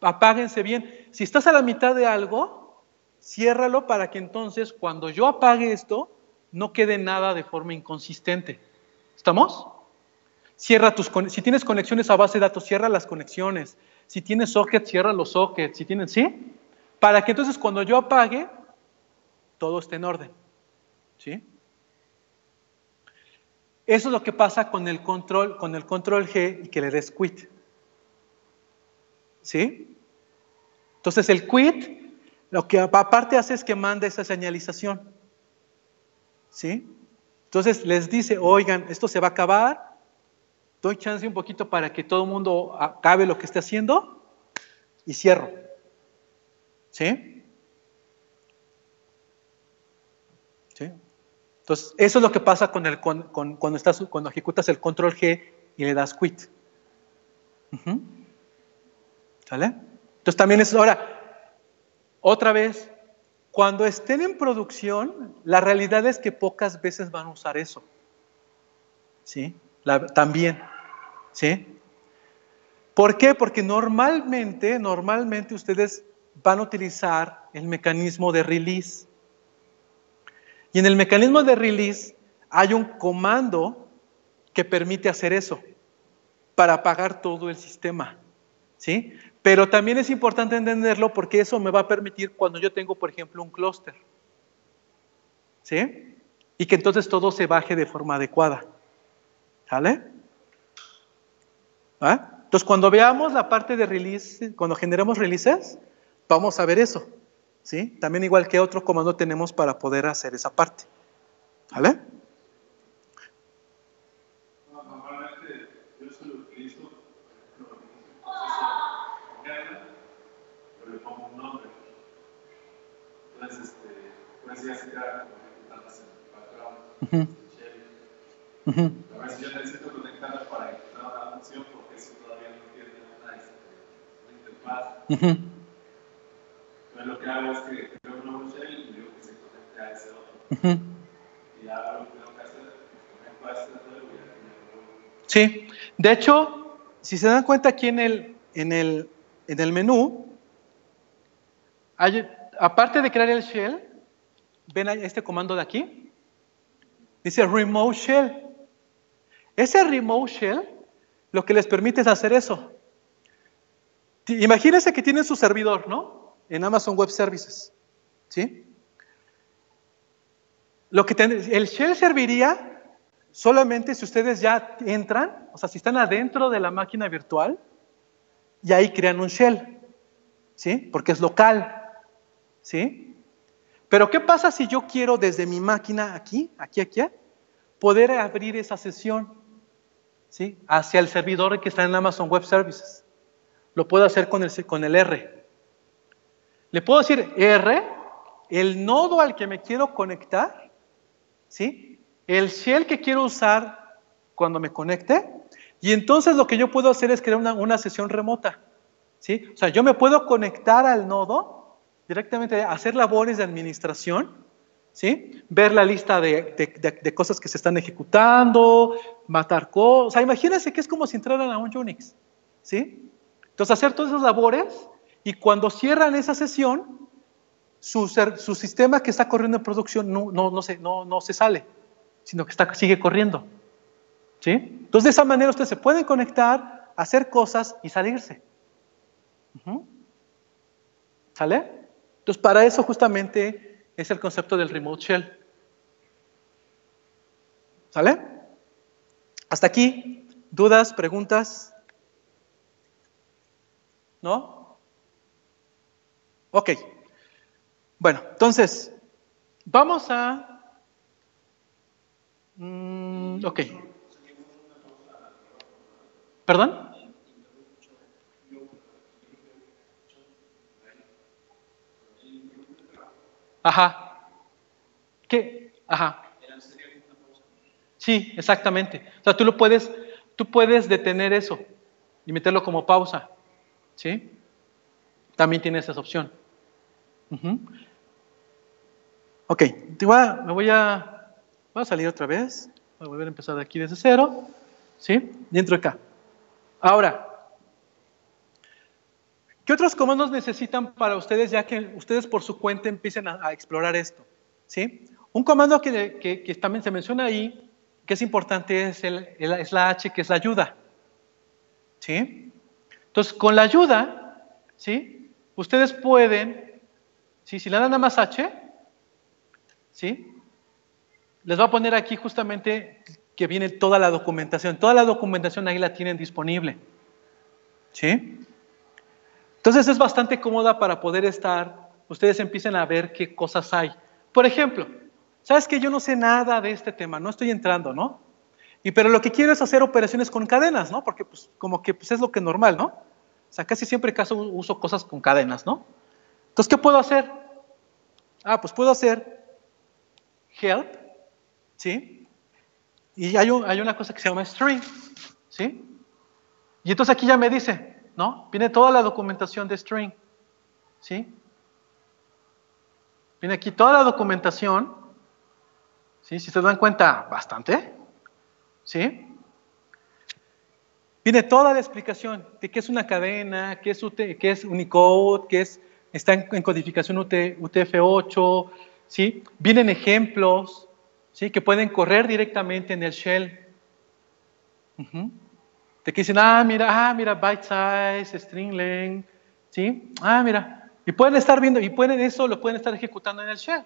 Apáguense bien. Si estás a la mitad de algo, ciérralo para que entonces, cuando yo apague esto, no quede nada de forma inconsistente. ¿Estamos? Cierra si tienes conexiones a base de datos, cierra las conexiones. Si tienes sockets, cierra los sockets. Si tienes, ¿sí? Para que entonces cuando yo apague, todo esté en orden. ¿Sí? Eso es lo que pasa con el control G y que le des quit. ¿Sí? Entonces el quit, lo que aparte hace es que manda esa señalización. ¿Sí? Entonces les dice, oigan, esto se va a acabar, doy chance un poquito para que todo el mundo acabe lo que esté haciendo y cierro. ¿Sí? ¿Sí? Entonces, eso es lo que pasa cuando ejecutas el control G y le das quit. ¿Sale? Entonces también es, ahora, otra vez, cuando estén en producción, la realidad es que pocas veces van a usar eso. ¿Sí? También. ¿Sí? ¿Por qué? Porque normalmente ustedes van a utilizar el mecanismo de release. Y en el mecanismo de release hay un comando que permite hacer eso, para apagar todo el sistema. ¿Sí? Pero también es importante entenderlo porque eso me va a permitir cuando yo tengo, por ejemplo, un clúster. ¿Sí? Y que entonces todo se baje de forma adecuada. ¿Sale? ¿Ah? Entonces, cuando veamos la parte de release, cuando generemos releases, vamos a ver eso. ¿Sí? También igual que otro comando tenemos para poder hacer esa parte. ¿Vale? Normalmente yo solo utilizo, pero le pongo un nombre. Entonces, pues ya se queda conectadas en el background. A ver si yo necesito conectarlas para ejecutar una función, porque eso todavía no tiene una interfaz. Entonces lo que hago es que creo un nuevo shell y digo que se conecte a ese otro. Y ahora lo que tengo que hacer es conecto a este nuevo y aquí me lo. Sí, de hecho, si se dan cuenta aquí en el menú, aparte de crear el shell, ven este comando de aquí, dice Remote Shell. Ese Remote Shell lo que les permite es hacer eso. Imagínense que tienen su servidor, ¿no? En Amazon Web Services. ¿Sí? El shell serviría solamente si ustedes ya entran, o sea, si están adentro de la máquina virtual y ahí crean un shell. ¿Sí? Porque es local. ¿Sí? Pero ¿qué pasa si yo quiero desde mi máquina aquí, poder abrir esa sesión? ¿Sí? Hacia el servidor que está en Amazon Web Services. Lo puedo hacer con el R. Le puedo decir R, el nodo al que me quiero conectar, ¿sí? El shell que quiero usar cuando me conecte, y entonces lo que yo puedo hacer es crear una sesión remota. ¿Sí? O sea, yo me puedo conectar al nodo directamente, hacer labores de administración, ¿sí? Ver la lista de cosas que se están ejecutando, matar cosas. O sea, imagínense que es como si entraran a un Unix. ¿Sí? Entonces, hacer todas esas labores y cuando cierran esa sesión, su sistema que está corriendo en producción no se sale, sino que sigue corriendo. ¿Sí? Entonces, de esa manera ustedes se pueden conectar, hacer cosas y salirse. ¿Sale? Entonces, para eso justamente es el concepto del remote shell. ¿Sale? Hasta aquí, ¿dudas, preguntas? ¿No? Ok. Bueno, entonces, vamos a... ok. ¿Perdón? Ajá. ¿Qué? Ajá. Sí, exactamente. O sea, tú puedes detener eso y meterlo como pausa. ¿Sí? También tienes esa opción. Ok, me voy a Voy a salir otra vez. Voy a volver a empezar de aquí desde cero. ¿Sí? Y entro acá. Ahora, ¿qué otros comandos necesitan para ustedes ya que ustedes por su cuenta empiecen a explorar esto? ¿Sí? Un comando que también se menciona ahí, que es importante, es la H, que es la ayuda. ¿Sí? Entonces, con la ayuda, ¿sí? Ustedes pueden, ¿sí? Si le dan nada más H, ¿sí? Les va a poner aquí justamente que viene toda la documentación. Toda la documentación ahí la tienen disponible. ¿Sí? Entonces es bastante cómoda para poder ustedes empiecen a ver qué cosas hay. Por ejemplo, ¿sabes que yo no sé nada de este tema? No estoy entrando, ¿no? Pero lo que quiero es hacer operaciones con cadenas, ¿no? Porque pues, como que pues, es lo que normal, ¿no? O sea, casi siempre uso cosas con cadenas, ¿no? Entonces, ¿qué puedo hacer? Pues puedo hacer help, ¿sí? Y hay una cosa que se llama string, ¿sí? Y entonces aquí ya me dice, ¿no? Viene toda la documentación de string, ¿sí? Viene aquí toda la documentación, ¿sí? Si se dan cuenta, bastante, ¿sí? Viene toda la explicación de qué es una cadena, qué es Unicode, está en codificación UTF-8, ¿sí? Vienen ejemplos, ¿sí? Que pueden correr directamente en el shell. De que dicen, mira, byte size, string length, ¿sí? Mira. Y pueden estar viendo, y lo pueden estar ejecutando en el shell,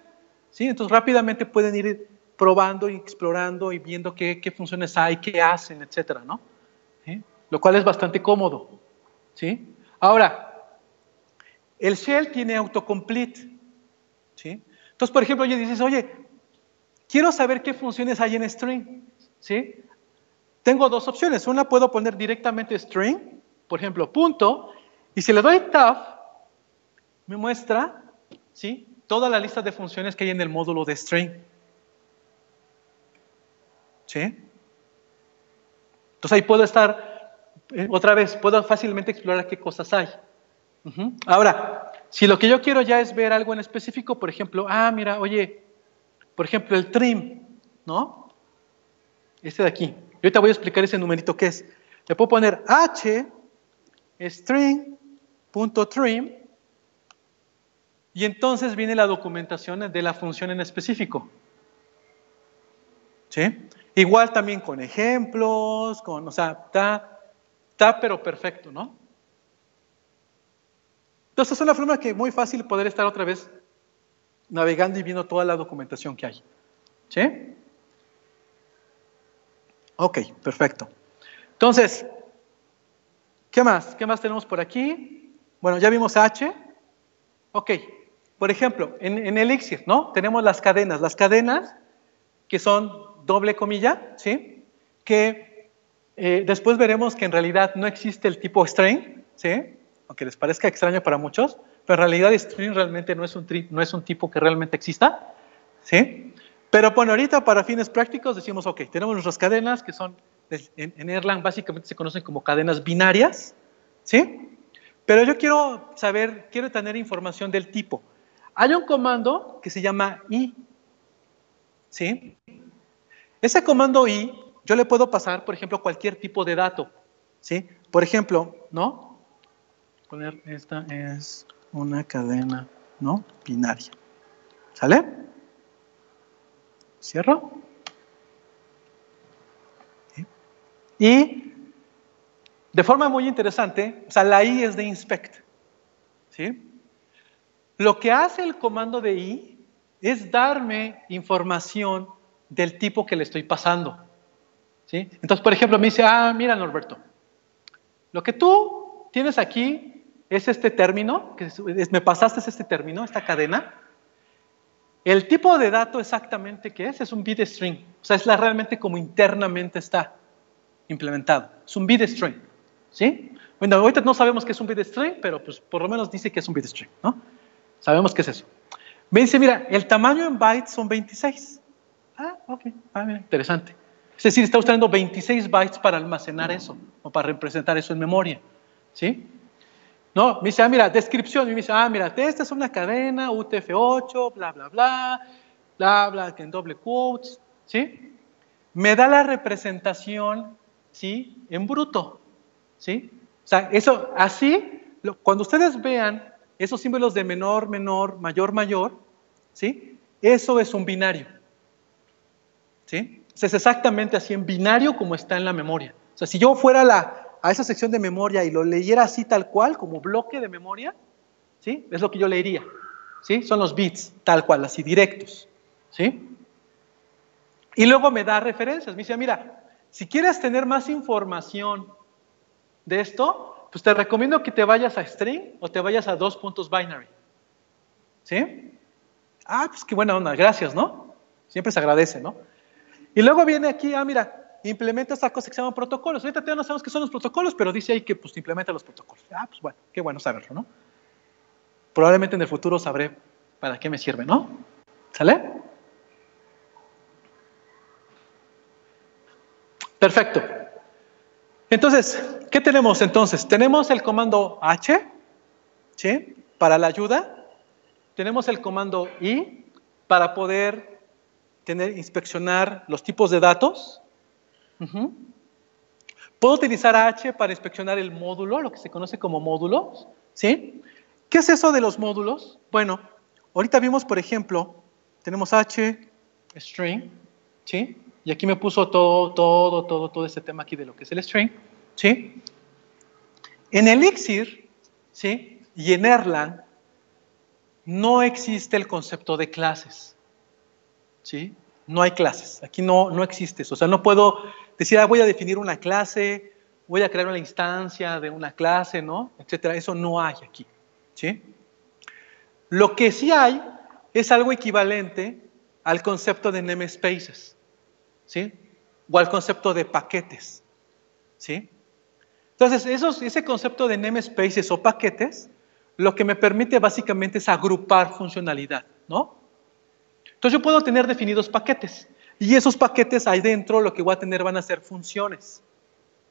¿sí? Entonces rápidamente pueden ir probando y explorando y viendo qué funciones hay, qué hacen, etcétera, ¿no? ¿Sí? Lo cual es bastante cómodo, ¿sí? Ahora, el shell tiene autocomplete, ¿sí? Entonces, por ejemplo, dices, oye, quiero saber qué funciones hay en string, ¿sí? Tengo dos opciones. Una, puedo poner directamente string, por ejemplo, punto, y si le doy tab, me muestra, ¿sí? Toda la lista de funciones que hay en el módulo de string. ¿Sí? Entonces ahí puedo otra vez, puedo fácilmente explorar qué cosas hay. Ahora, si lo que yo quiero ya es ver algo en específico, por ejemplo, mira, oye, por ejemplo, el trim, ¿no? Este de aquí. Yo ahorita voy a explicar ese numerito que es. Le puedo poner h string.trim y entonces viene la documentación de la función en específico. ¿Sí? Igual también con ejemplos, o sea, está pero perfecto, ¿no? Entonces es una forma que muy fácil poder estar otra vez navegando y viendo toda la documentación que hay. ¿Sí? Ok, perfecto. Entonces, ¿qué más? ¿Qué más tenemos por aquí? Bueno, ya vimos H. Ok, por ejemplo, en Elixir, ¿no? Tenemos las cadenas que son doble comilla, ¿sí? Que después veremos que en realidad no existe el tipo string, ¿sí? Aunque les parezca extraño para muchos, pero en realidad string realmente no es un tipo que realmente exista, ¿sí? Pero bueno, ahorita para fines prácticos decimos, ok, tenemos nuestras cadenas que son, en Erlang básicamente se conocen como cadenas binarias, ¿sí? Pero yo quiero tener información del tipo. Hay un comando que se llama i, ¿sí? Ese comando i, yo le puedo pasar, por ejemplo, cualquier tipo de dato, ¿sí? Por ejemplo, ¿no? Poner, esta es una cadena, ¿no? Binaria. ¿Sale? Cierro. ¿Sí? Y de forma muy interesante, o sea, la i es de inspect, ¿sí? Lo que hace el comando de i es darme información del tipo que le estoy pasando, ¿sí? Entonces, por ejemplo, me dice, mira, Norberto, lo que tú tienes aquí es este término, me pasaste este término, esta cadena. El tipo de dato exactamente que es un bit string. O sea, es realmente como internamente está implementado. Es un bit string, ¿sí? Bueno, ahorita no sabemos qué es un bit string, pero pues por lo menos dice que es un bit string, ¿no? Sabemos qué es eso. Me dice, mira, el tamaño en bytes son 26. Ok, mira, interesante. Es decir, está usando 26 bytes para almacenar eso, o para representar eso en memoria, ¿sí? No, me dice, mira, descripción, y me dice, mira, esta es una cadena, UTF-8, bla, bla, bla, bla, bla, que en doble quotes, ¿sí? Me da la representación, ¿sí? En bruto, ¿sí? O sea, eso, así, cuando ustedes vean esos símbolos de menor, menor, mayor, mayor, ¿sí? Eso es un binario, ¿sí? O sea, es exactamente así en binario como está en la memoria. O sea, si yo fuera a esa sección de memoria y lo leyera así tal cual, como bloque de memoria, ¿sí? Es lo que yo leería, ¿sí? Son los bits, tal cual, así directos, ¿sí? Y luego me da referencias. Me dice, mira, si quieres tener más información de esto, pues te recomiendo que te vayas a string o te vayas a 2 puntos binary. ¿Sí? Ah, pues qué buena onda, gracias, ¿no? Siempre se agradece, ¿no? Y luego viene aquí, mira, implementa esta cosa que se llaman protocolos. Ahorita todavía no sabemos qué son los protocolos, pero dice ahí que pues implementa los protocolos. Ah, pues bueno, qué bueno saberlo, ¿no? Probablemente en el futuro sabré para qué me sirve, ¿no? ¿Sale? Perfecto. Entonces, ¿qué tenemos entonces? Tenemos el comando H, ¿sí? Para la ayuda. Tenemos el comando I para poder inspeccionar los tipos de datos. Puedo utilizar H para inspeccionar el módulo, lo que se conoce como módulos, ¿sí? ¿Qué es eso de los módulos? Bueno, ahorita vimos, por ejemplo, tenemos H, string, ¿sí? Y aquí me puso todo este tema aquí de lo que es el string, ¿sí? En Elixir, ¿sí? Y en Erlang, no existe el concepto de clases, ¿sí? No hay clases, aquí no existe eso. O sea, no puedo decir, voy a definir una clase, voy a crear una instancia de una clase, ¿no? Etcétera. Eso no hay aquí, ¿sí? Lo que sí hay es algo equivalente al concepto de namespaces, ¿sí? O al concepto de paquetes, ¿sí? Entonces, ese concepto de namespaces o paquetes, lo que me permite básicamente es agrupar funcionalidad, ¿no? Entonces yo puedo tener definidos paquetes, y esos paquetes ahí dentro lo que voy a tener van a ser funciones,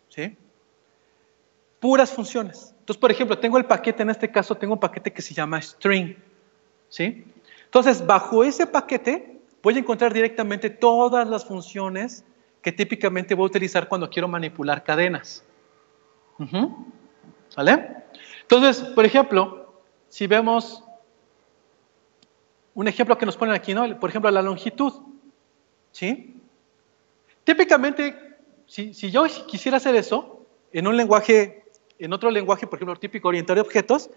¿sí? Puras funciones. Entonces, por ejemplo, tengo el paquete, en este caso tengo un paquete que se llama string, ¿sí? Entonces, bajo ese paquete voy a encontrar directamente todas las funciones que típicamente voy a utilizar cuando quiero manipular cadenas. ¿Vale? Entonces, por ejemplo, si vemos un ejemplo que nos ponen aquí, ¿no? Por ejemplo, la longitud, ¿sí? Típicamente, si yo quisiera hacer eso en un lenguaje, en otro lenguaje, por ejemplo, típico orientado a objetos,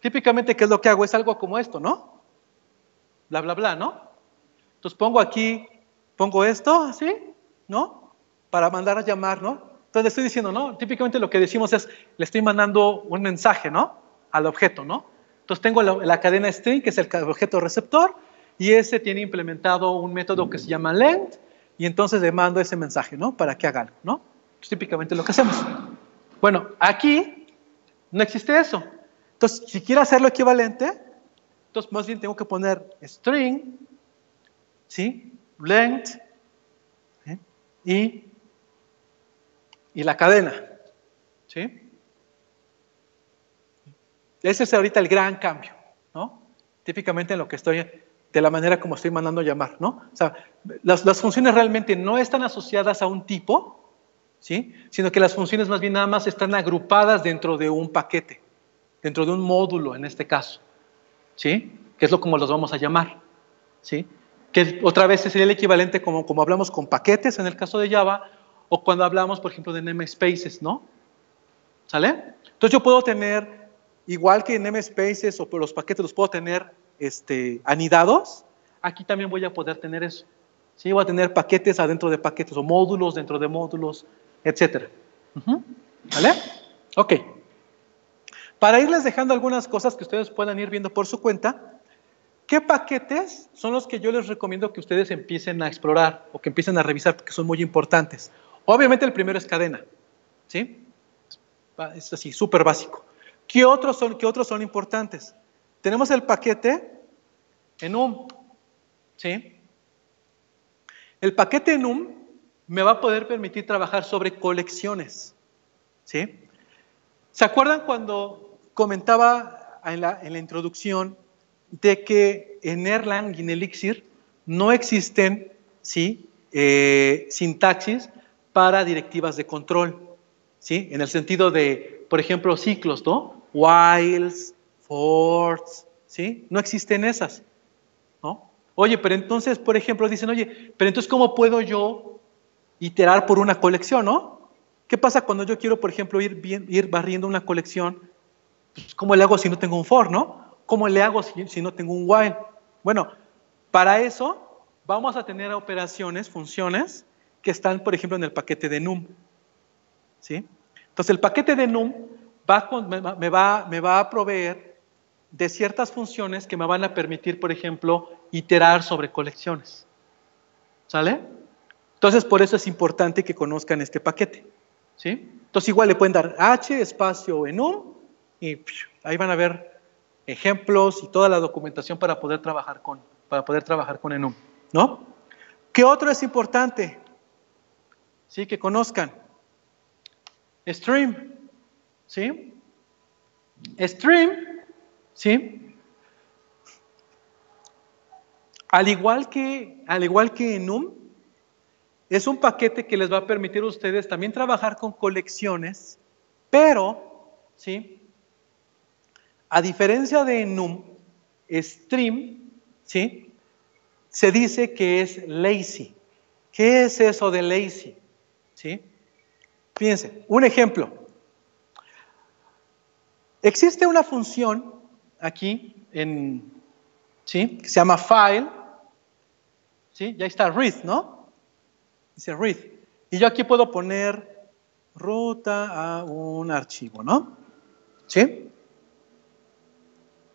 típicamente, ¿qué es lo que hago? Es algo como esto, ¿no? Bla, bla, bla, ¿no? Entonces pongo aquí, pongo esto, así, ¿no? Para mandar a llamar, ¿no? Entonces le estoy diciendo, ¿no? Típicamente lo que decimos es, le estoy mandando un mensaje, ¿no? Al objeto, ¿no? Entonces tengo la cadena string, que es el objeto receptor, y ese tiene implementado un método que se llama length, y entonces le mando ese mensaje, ¿no? Para que haga algo, ¿no? Es típicamente lo que hacemos. Bueno, aquí no existe eso. Entonces, si quiero hacerlo equivalente, entonces más bien tengo que poner string, ¿sí? Length, ¿sí? Y la cadena, ¿sí? Ese es ahorita el gran cambio, ¿no? Típicamente en lo que estoy, de la manera como estoy mandando llamar, ¿no? O sea, las funciones realmente no están asociadas a un tipo, ¿sí? Sino que las funciones más bien nada más están agrupadas dentro de un paquete, dentro de un módulo en este caso, ¿sí? Que es lo como los vamos a llamar, ¿sí? Que otra vez sería el equivalente como hablamos con paquetes en el caso de Java, o cuando hablamos, por ejemplo, de namespaces, ¿no? ¿Sale? Entonces yo puedo tener, igual que en namespaces o los paquetes los puedo tener anidados, aquí también voy a poder tener eso. ¿Sí? Voy a tener paquetes adentro de paquetes o módulos dentro de módulos, etc. ¿Vale? Ok. Para irles dejando algunas cosas que ustedes puedan ir viendo por su cuenta, ¿qué paquetes son los que yo les recomiendo que ustedes empiecen a explorar o que empiecen a revisar porque son muy importantes? Obviamente el primero es cadena, ¿sí? Es así, súper básico. ¿Qué otros son importantes? Tenemos el paquete enum, ¿sí? El paquete enum me va a poder permitir trabajar sobre colecciones, ¿sí? ¿Se acuerdan cuando comentaba en la introducción de que en Erlang y en Elixir no existen, ¿sí? sintaxis para directivas de control, ¿sí? En el sentido de, por ejemplo, ciclos, ¿no? Whiles, fors, ¿sí? No existen esas, ¿no? Oye, pero entonces, por ejemplo, dicen, oye, pero entonces, ¿cómo puedo yo iterar por una colección, no? ¿Qué pasa cuando yo quiero, por ejemplo, ir barriendo una colección? Pues, ¿cómo le hago si no tengo un for, no? ¿Cómo le hago si no tengo un while? Bueno, para eso vamos a tener operaciones, funciones, que están, por ejemplo, en el paquete de num, ¿sí? Entonces, el paquete de num me va a proveer de ciertas funciones que me van a permitir, por ejemplo, iterar sobre colecciones, ¿sale? Entonces, por eso es importante que conozcan este paquete, ¿sí? Entonces, igual le pueden dar h espacio enum y ahí van a ver ejemplos y toda la documentación para poder trabajar con enum, ¿no? ¿Qué otro es importante? Sí, que conozcan. Stream, ¿sí? Stream, ¿sí? Al igual que enum, es un paquete que les va a permitir a ustedes también trabajar con colecciones, pero, ¿sí? A diferencia de enum, stream, ¿sí? Se dice que es lazy. ¿Qué es eso de lazy? ¿Sí? Fíjense, un ejemplo. Existe una función aquí ¿sí? Que se llama file, ¿sí? Ya está read, ¿no? Dice read. Y yo aquí puedo poner ruta a un archivo, ¿no? ¿Sí?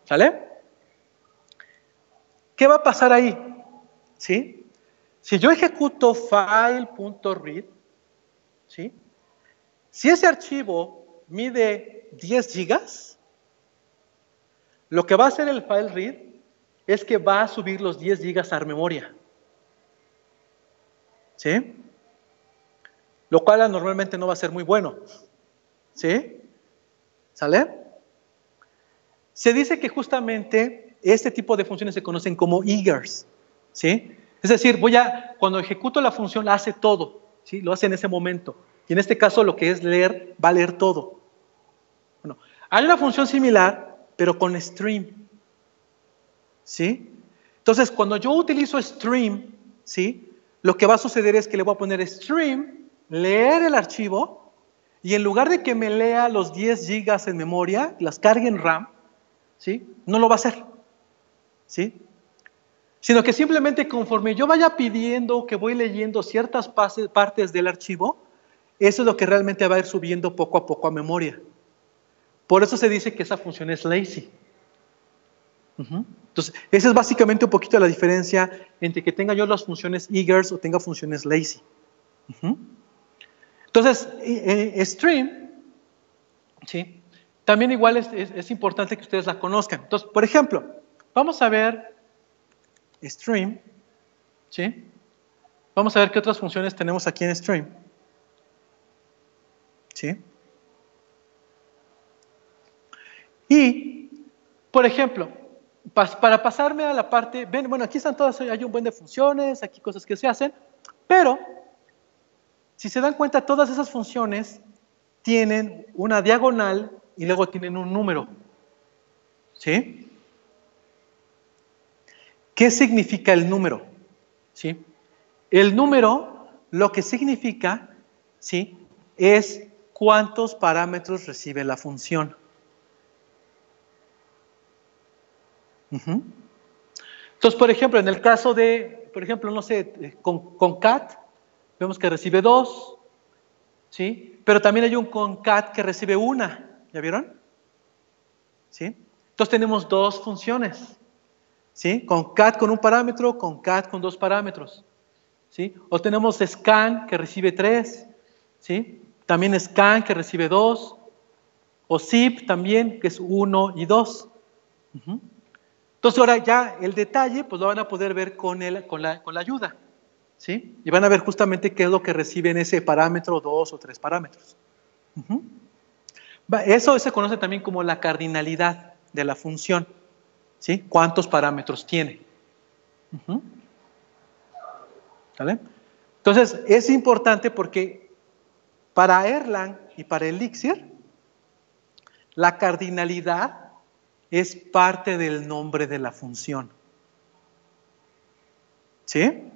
¿Sale? ¿Qué va a pasar ahí? ¿Sí? Si yo ejecuto file.read, ¿sí? Si ese archivo mide 10 gigas, lo que va a hacer el file read es que va a subir los 10 gigas a memoria. ¿Sí? Lo cual normalmente no va a ser muy bueno. ¿Sí? ¿Sale? Se dice que justamente este tipo de funciones se conocen como eagers. ¿Sí? Es decir, cuando ejecuto la función, hace todo. ¿Sí? Lo hace en ese momento. Y en este caso, lo que es leer, va a leer todo. Bueno, hay una función similar, pero con stream. ¿Sí? Entonces, cuando yo utilizo stream, ¿sí? Lo que va a suceder es que le voy a poner stream, leer el archivo, y en lugar de que me lea los 10 gigas en memoria, las cargue en RAM, ¿sí? No lo va a hacer, ¿sí? Sino que simplemente conforme yo vaya pidiendo que voy leyendo ciertas partes del archivo, eso es lo que realmente va a ir subiendo poco a poco a memoria. Por eso se dice que esa función es lazy. Entonces, esa es básicamente un poquito la diferencia entre que tenga yo las funciones eagers o tenga funciones lazy. Entonces, stream, ¿sí? También igual es importante que ustedes la conozcan. Entonces, por ejemplo, vamos a ver stream, ¿sí? Vamos a ver qué otras funciones tenemos aquí en stream. ¿Sí? Y, por ejemplo, para pasarme a la parte, ven, bueno, aquí están todas, hay un buen de funciones, aquí cosas que se hacen, pero si se dan cuenta, todas esas funciones tienen una diagonal y luego tienen un número. ¿Sí? ¿Qué significa el número? ¿Sí? El número lo que significa, ¿sí? Es cuántos parámetros recibe la función. Entonces, por ejemplo, en el caso de, por ejemplo, no sé, con cat, vemos que recibe 2, ¿sí? Pero también hay un concat que recibe 1, ¿ya vieron? ¿Sí? Entonces tenemos dos funciones, ¿sí? Concat con un parámetro, concat con 2 parámetros, ¿sí? O tenemos scan que recibe 3, ¿sí? También scan que recibe 2, o zip también que es 1 y 2. Entonces ahora ya el detalle pues lo van a poder ver con la ayuda, ¿sí? Y van a ver justamente qué es lo que recibe en ese parámetro, 2 o 3 parámetros. Eso se conoce también como la cardinalidad de la función, ¿sí? ¿Cuántos parámetros tiene? ¿Vale? Entonces, es importante porque para Erlang y para Elixir, la cardinalidad es parte del nombre de la función. ¿Sí?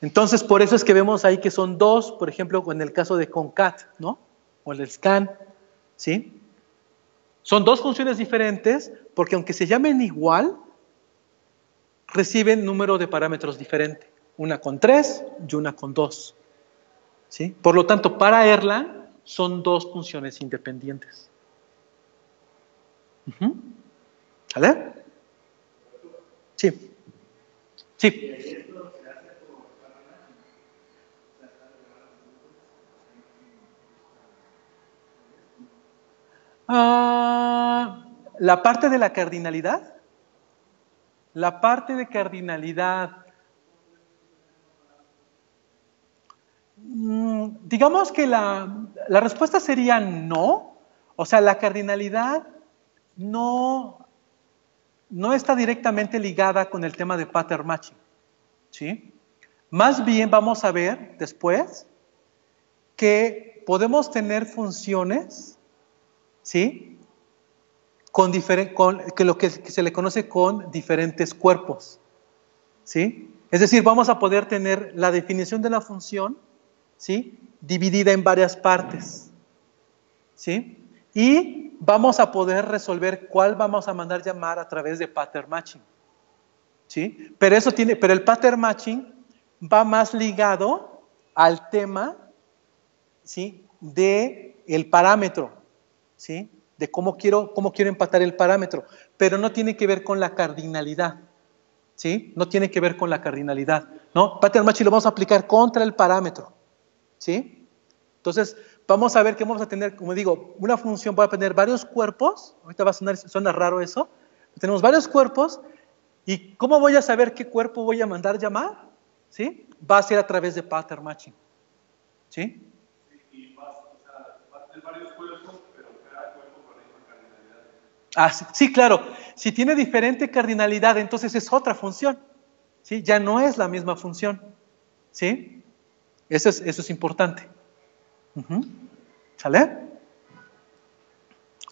Entonces, por eso es que vemos ahí que son dos, por ejemplo, en el caso de concat, ¿no? O el scan, ¿sí? Son dos funciones diferentes porque aunque se llamen igual, reciben número de parámetros diferente. Una con 3 y una con 2. ¿Sí? Por lo tanto, para Erlang son dos funciones independientes. ¿Vale? Sí. Sí. La parte de la cardinalidad. La parte de cardinalidad. Digamos que la respuesta sería no. O sea, la cardinalidad no está directamente ligada con el tema de pattern matching. ¿Sí? Más bien vamos a ver después que podemos tener funciones, ¿sí? Que lo que se le conoce con diferentes cuerpos, ¿sí? Es decir, vamos a poder tener la definición de la función, ¿sí? Dividida en varias partes, ¿sí? Y vamos a poder resolver cuál vamos a mandar llamar a través de pattern matching, ¿sí? Pero el pattern matching va más ligado al tema, ¿sí? De el parámetro, ¿sí? De cómo quiero empatar el parámetro, pero no tiene que ver con la cardinalidad, ¿sí? No tiene que ver con la cardinalidad, ¿no? Pattern matching lo vamos a aplicar contra el parámetro, ¿sí? Entonces, vamos a ver que vamos a tener, como digo, una función va a tener varios cuerpos, ahorita va a sonar raro eso, tenemos varios cuerpos, ¿y cómo voy a saber qué cuerpo voy a mandar llamar? ¿Sí? Va a ser a través de pattern matching, ¿sí? Sí, claro. Si tiene diferente cardinalidad, entonces es otra función. ¿Sí? Ya no es la misma función. ¿Sí? Eso es importante. ¿Sale?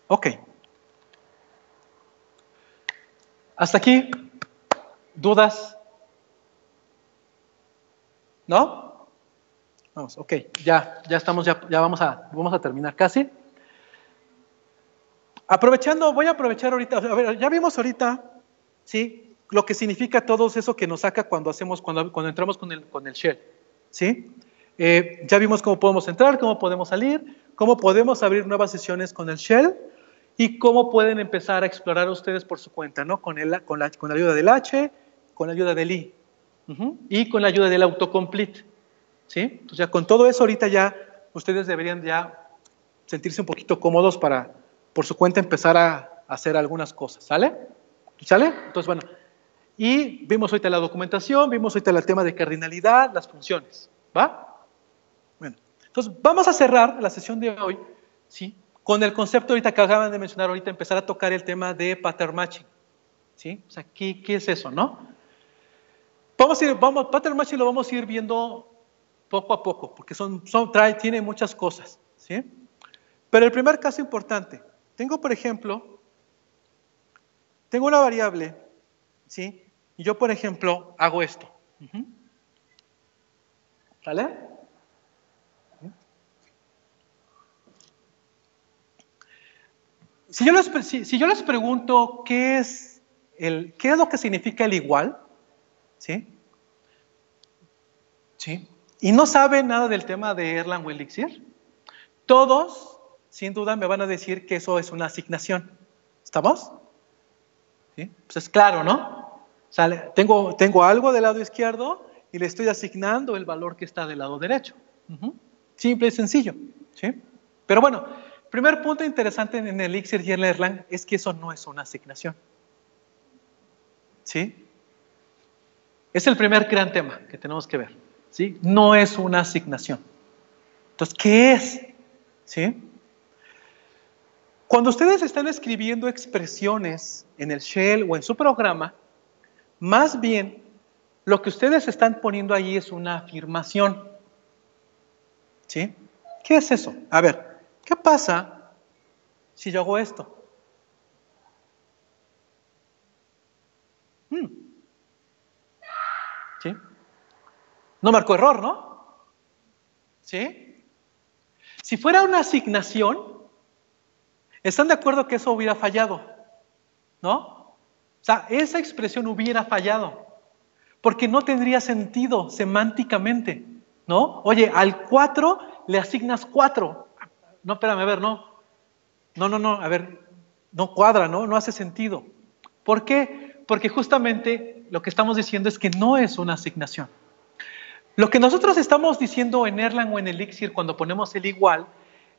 Ok. ¿Hasta aquí? ¿Dudas? ¿No? Vamos, ok. Ya estamos, ya vamos a terminar casi. Voy a aprovechar ahorita, a ver, ya vimos ahorita, ¿sí? Lo que significa todo eso que nos saca cuando entramos con el shell, ¿sí? Ya vimos cómo podemos entrar, cómo podemos salir, cómo podemos abrir nuevas sesiones con el shell y cómo pueden empezar a explorar ustedes por su cuenta, ¿no? Con la ayuda del H, con la ayuda del I y con la ayuda del autocomplete, ¿sí? Entonces ya con todo eso ahorita ya ustedes deberían ya sentirse un poquito cómodos para por su cuenta empezar a hacer algunas cosas, ¿sale? ¿Sale? Entonces, bueno, y vimos ahorita la documentación, vimos ahorita el tema de cardinalidad, las funciones, ¿va? Bueno, entonces vamos a cerrar la sesión de hoy, ¿sí? Con el concepto ahorita que acaban de mencionar, ahorita empezar a tocar el tema de pattern matching, ¿sí? O sea, ¿qué es eso, no? Pattern matching lo vamos a ir viendo poco a poco, porque tiene muchas cosas, ¿sí? Pero el primer caso importante, por ejemplo, tengo una variable, ¿sí? Y yo, por ejemplo, hago esto. ¿Sale? Si yo les pregunto qué es lo que significa el igual, ¿sí? ¿Sí? Y no saben nada del tema de Erlang o Elixir, todos, sin duda, me van a decir que eso es una asignación. ¿Estamos? ¿Sí? Pues es claro, ¿no? O sea, tengo algo del lado izquierdo y le estoy asignando el valor que está del lado derecho. Simple y sencillo, ¿sí? Pero bueno, primer punto interesante en Elixir y en Erlang es que eso no es una asignación. ¿Sí? Es el primer gran tema que tenemos que ver, ¿sí? No es una asignación. Entonces, ¿qué es? ¿Sí? Cuando ustedes están escribiendo expresiones en el shell o en su programa, más bien Lo que ustedes están poniendo ahí es una afirmación. ¿Sí? ¿Qué es eso? A ver, ¿qué pasa si yo hago esto? ¿Sí? No marcó error, ¿no? ¿Sí? Si fuera una asignación, ¿están de acuerdo que eso hubiera fallado? ¿No? O sea, esa expresión hubiera fallado, porque no tendría sentido semánticamente, ¿no? Oye, al 4 le asignas 4. No, espérame, a ver, no, a ver, no cuadra, ¿no? No hace sentido. ¿Por qué? Porque justamente lo que estamos diciendo es que no es una asignación. Lo que nosotros estamos diciendo en Erlang o en Elixir cuando ponemos el igual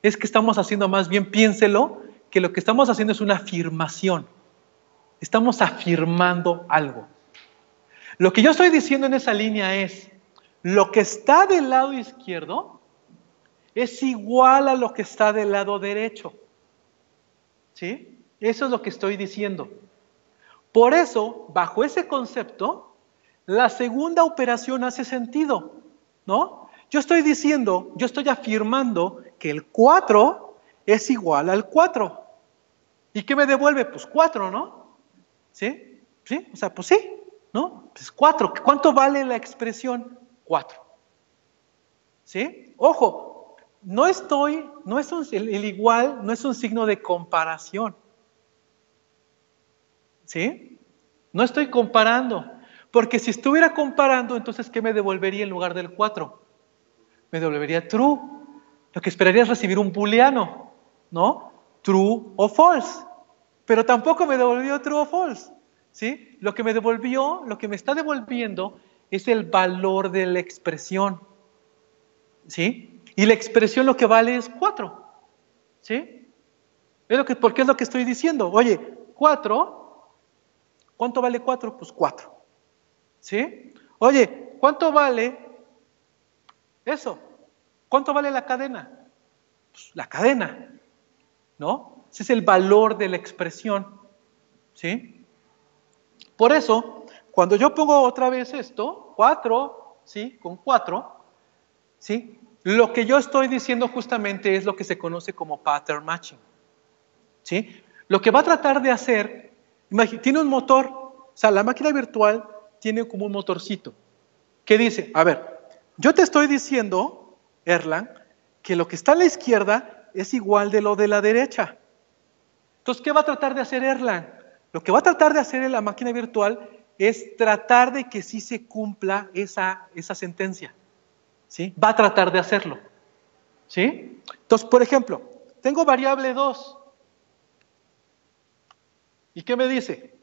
es que estamos haciendo más bien, piénselo, que lo que estamos haciendo es una afirmación. Estamos afirmando algo. Lo que yo estoy diciendo en esa línea es, lo que está del lado izquierdo es igual a lo que está del lado derecho. ¿Sí? Eso es lo que estoy diciendo. Por eso, bajo ese concepto, la segunda operación hace sentido, ¿no? Yo estoy diciendo, yo estoy afirmando que el 4 es igual al 4. ¿Y qué me devuelve? Pues 4, ¿no? ¿Sí? ¿Sí? O sea, pues sí, ¿no? Pues 4. ¿Cuánto vale la expresión? 4. ¿Sí? Ojo, el igual no es un signo de comparación. ¿Sí? No estoy comparando. Porque si estuviera comparando, entonces, ¿qué me devolvería en lugar del 4? Me devolvería true. Lo que esperaría es recibir un booleano, ¿no? True o false. Pero tampoco me devolvió true o false. ¿Sí? Lo que me está devolviendo es el valor de la expresión. ¿Sí? Y la expresión lo que vale es 4. ¿Sí? Porque es lo que estoy diciendo. Oye, 4, ¿cuánto vale 4? Pues 4. ¿Sí? Oye, ¿cuánto vale eso? ¿Cuánto vale la cadena? Pues la cadena, ¿no? Ese es el valor de la expresión, ¿sí? Por eso, cuando yo pongo otra vez esto, 4, ¿sí? Con 4, ¿sí? Lo que yo estoy diciendo justamente es lo que se conoce como pattern matching, ¿sí? Lo que va a tratar de hacer, tiene un motor, o sea, la máquina virtual tiene como un motorcito, que dice, a ver, yo te estoy diciendo, Erlang, que lo que está a la izquierda es igual de lo de la derecha. Entonces, ¿qué va a tratar de hacer Erlang? Lo que va a tratar de hacer en la máquina virtual es tratar de que sí se cumpla esa sentencia. ¿Sí? Va a tratar de hacerlo. ¿Sí? Entonces, por ejemplo, tengo variable 2. ¿Y qué me dice?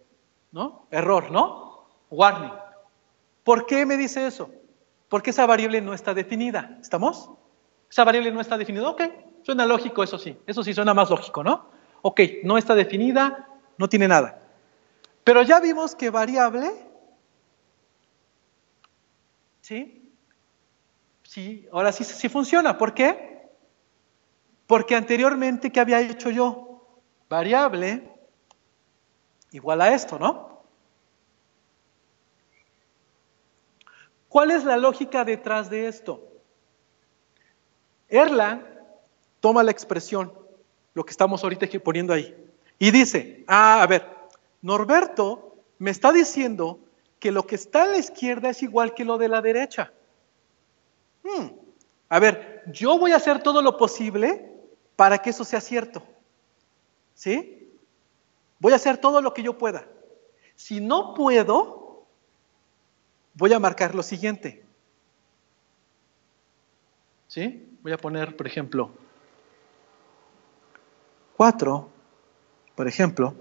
¿No? Error, ¿no? Warning. ¿Por qué me dice eso? Porque esa variable no está definida. ¿Estamos? Esa variable no está definida. Ok, suena lógico, eso sí. Eso sí suena más lógico, ¿no? Ok, no está definida, no tiene nada. Pero ya vimos que variable, ¿sí? Sí, ahora sí funciona. ¿Por qué? Porque anteriormente, ¿qué había hecho yo? Variable igual a esto, ¿no? ¿Cuál es la lógica detrás de esto? Erlang toma la expresión, lo que estamos ahorita poniendo ahí, y dice, a ver, Norberto me está diciendo que lo que está a la izquierda es igual que lo de la derecha. A ver, yo voy a hacer todo lo posible para que eso sea cierto. ¿Sí? Voy a hacer todo lo que yo pueda. Si no puedo, voy a marcar lo siguiente. ¿Sí? Voy a poner, por ejemplo, 4, por ejemplo.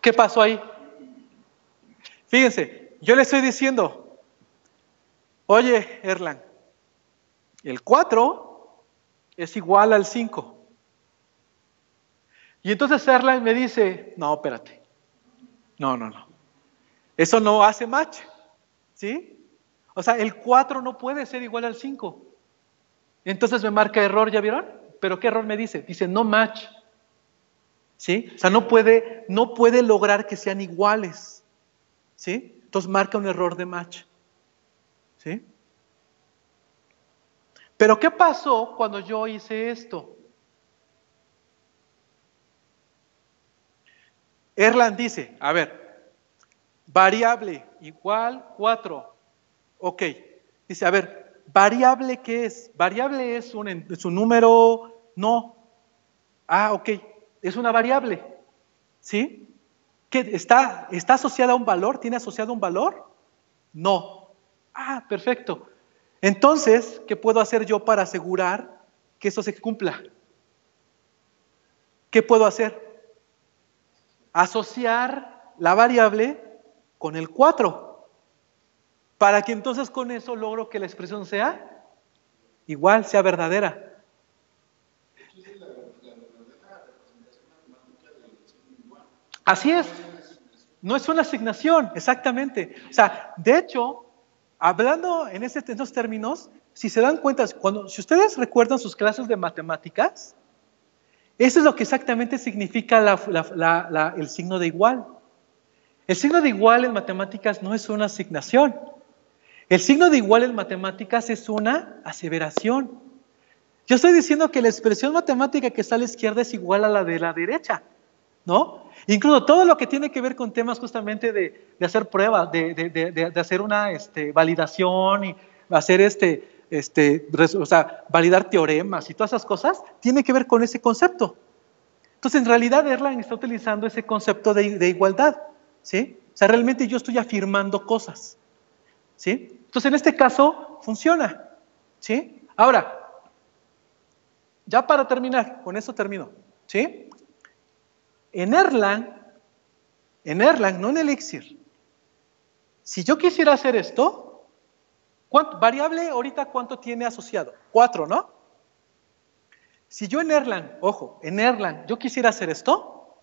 ¿Qué pasó ahí? Fíjense, yo le estoy diciendo, oye, Erlang, el 4 es igual al 5. Y entonces Erlang me dice, no, espérate. No. Eso no hace match. ¿Sí? O sea, el 4 no puede ser igual al 5. Entonces me marca error, ¿ya vieron? ¿Pero qué error me dice? Dice no match. ¿Sí? O sea, no puede lograr que sean iguales. ¿Sí? Entonces marca un error de match. ¿Sí? Pero ¿qué pasó cuando yo hice esto? Erlang dice, a ver, variable igual 4. Ok. Dice, a ver, ¿variable qué es? ¿Variable es un número? No. Ah, ok. Es una variable. ¿Sí? ¿Qué, está asociada a un valor? ¿Tiene asociado un valor? No. Ah, perfecto. Entonces, ¿qué puedo hacer yo para asegurar que eso se cumpla? ¿Qué puedo hacer? Asociar la variable con el 4, para que entonces con eso logro que la expresión sea igual, sea verdadera. Así es. No es una asignación, exactamente. O sea, de hecho, hablando en estos términos, si se dan cuenta, si ustedes recuerdan sus clases de matemáticas, eso es lo que exactamente significa el signo de igual. El signo de igual en matemáticas no es una asignación. El signo de igual en matemáticas es una aseveración. Yo estoy diciendo que la expresión matemática que está a la izquierda es igual a la de la derecha, ¿no? Incluso todo lo que tiene que ver con temas justamente de hacer pruebas, de hacer una validación y hacer o sea, validar teoremas y todas esas cosas, tiene que ver con ese concepto. Entonces, en realidad, Erlang está utilizando ese concepto de igualdad, ¿sí? O sea, realmente yo estoy afirmando cosas, ¿sí? Entonces, en este caso, funciona, ¿sí? Ahora, ya para terminar, con eso termino, ¿sí? En Erlang, no en Elixir, si yo quisiera hacer esto, variable ahorita cuánto tiene asociado? 4, ¿no? Si yo en Erlang, ojo, en Erlang yo quisiera hacer esto,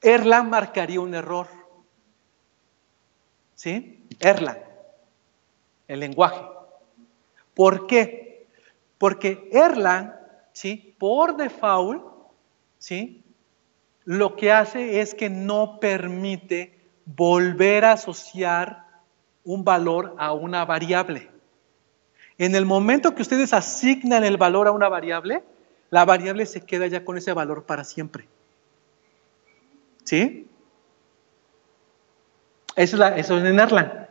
Erlang marcaría un error. ¿Sí? Erlang, el lenguaje. ¿Por qué? Porque Erlang, ¿sí? Por default, ¿sí? Lo que hace es que no permite volver a asociar un valor a una variable. En el momento que ustedes asignan el valor a una variable, la variable se queda ya con ese valor para siempre. ¿Sí? Eso es en Erlang.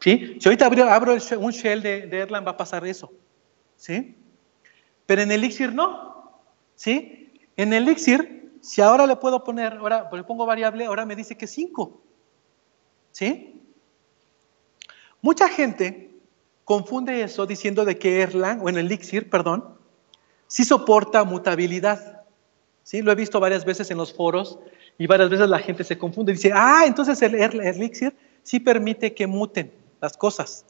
¿Sí? Si ahorita abro un shell de Erlang, va a pasar eso. ¿Sí? Pero en Elixir no. ¿Sí? En Elixir, si ahora le puedo poner, ahora le pongo variable, ahora me dice que 5. ¿Sí? Mucha gente confunde eso diciendo de que Erlang, o en Elixir, perdón, sí soporta mutabilidad. ¿Sí? Lo he visto varias veces en los foros y varias veces la gente se confunde y dice, entonces el Elixir sí permite que muten las cosas.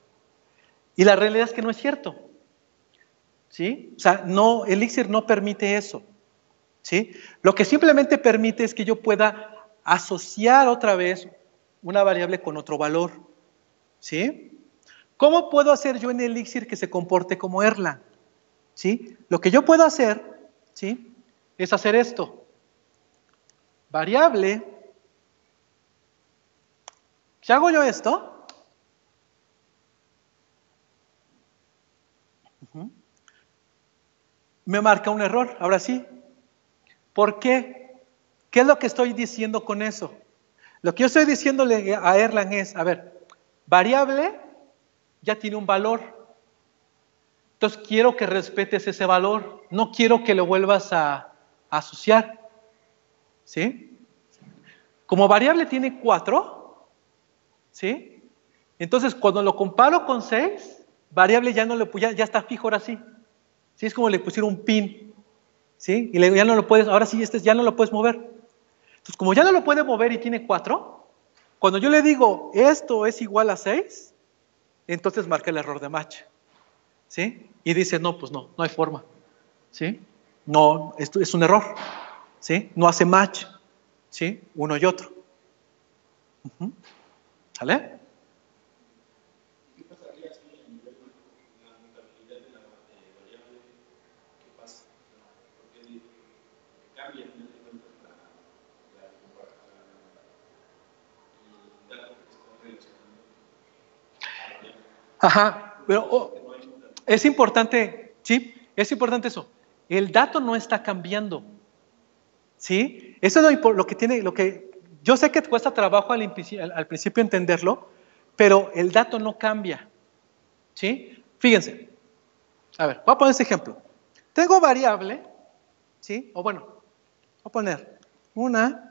Y la realidad es que no es cierto. ¿Sí? O sea, no, Elixir no permite eso. ¿Sí? Lo que simplemente permite es que yo pueda asociar otra vez una variable con otro valor. ¿Sí? ¿Cómo puedo hacer yo en Elixir que se comporte como Erlang? ¿Sí? Lo que yo puedo hacer, ¿sí? Es hacer esto. Variable. Si hago yo esto, me marca un error. Ahora sí. ¿Por qué? ¿Qué es lo que estoy diciendo con eso? Lo que yo estoy diciéndole a Erlang es, a ver, variable ya tiene un valor. Entonces quiero que respetes ese valor. No quiero que lo vuelvas a asociar. ¿Sí? Como variable tiene 4, ¿sí? Entonces cuando lo comparo con 6, variable ya está fijo ahora sí. ¿Sí? Es como le pusieron un pin. ¿Sí? Y ya no lo puedes, ahora sí ya no lo puedes mover. Entonces como ya no lo puede mover y tiene 4, cuando yo le digo esto es igual a 6, entonces marca el error de match. ¿Sí? Y dice, no, pues no hay forma. ¿Sí? No, esto es un error. ¿Sí? No hace match. ¿Sí? Uno y otro. ¿Sale? ¿Qué pasaría si en nivel la mutabilidad de la variable? ¿Qué pasa? Ajá, pero es importante, ¿sí? Es importante eso. El dato no está cambiando, ¿sí? Eso es lo que tiene, yo sé que te cuesta trabajo al principio entenderlo, pero el dato no cambia, ¿sí? Fíjense, a ver, voy a poner este ejemplo. Tengo variable, ¿sí? O bueno, voy a poner una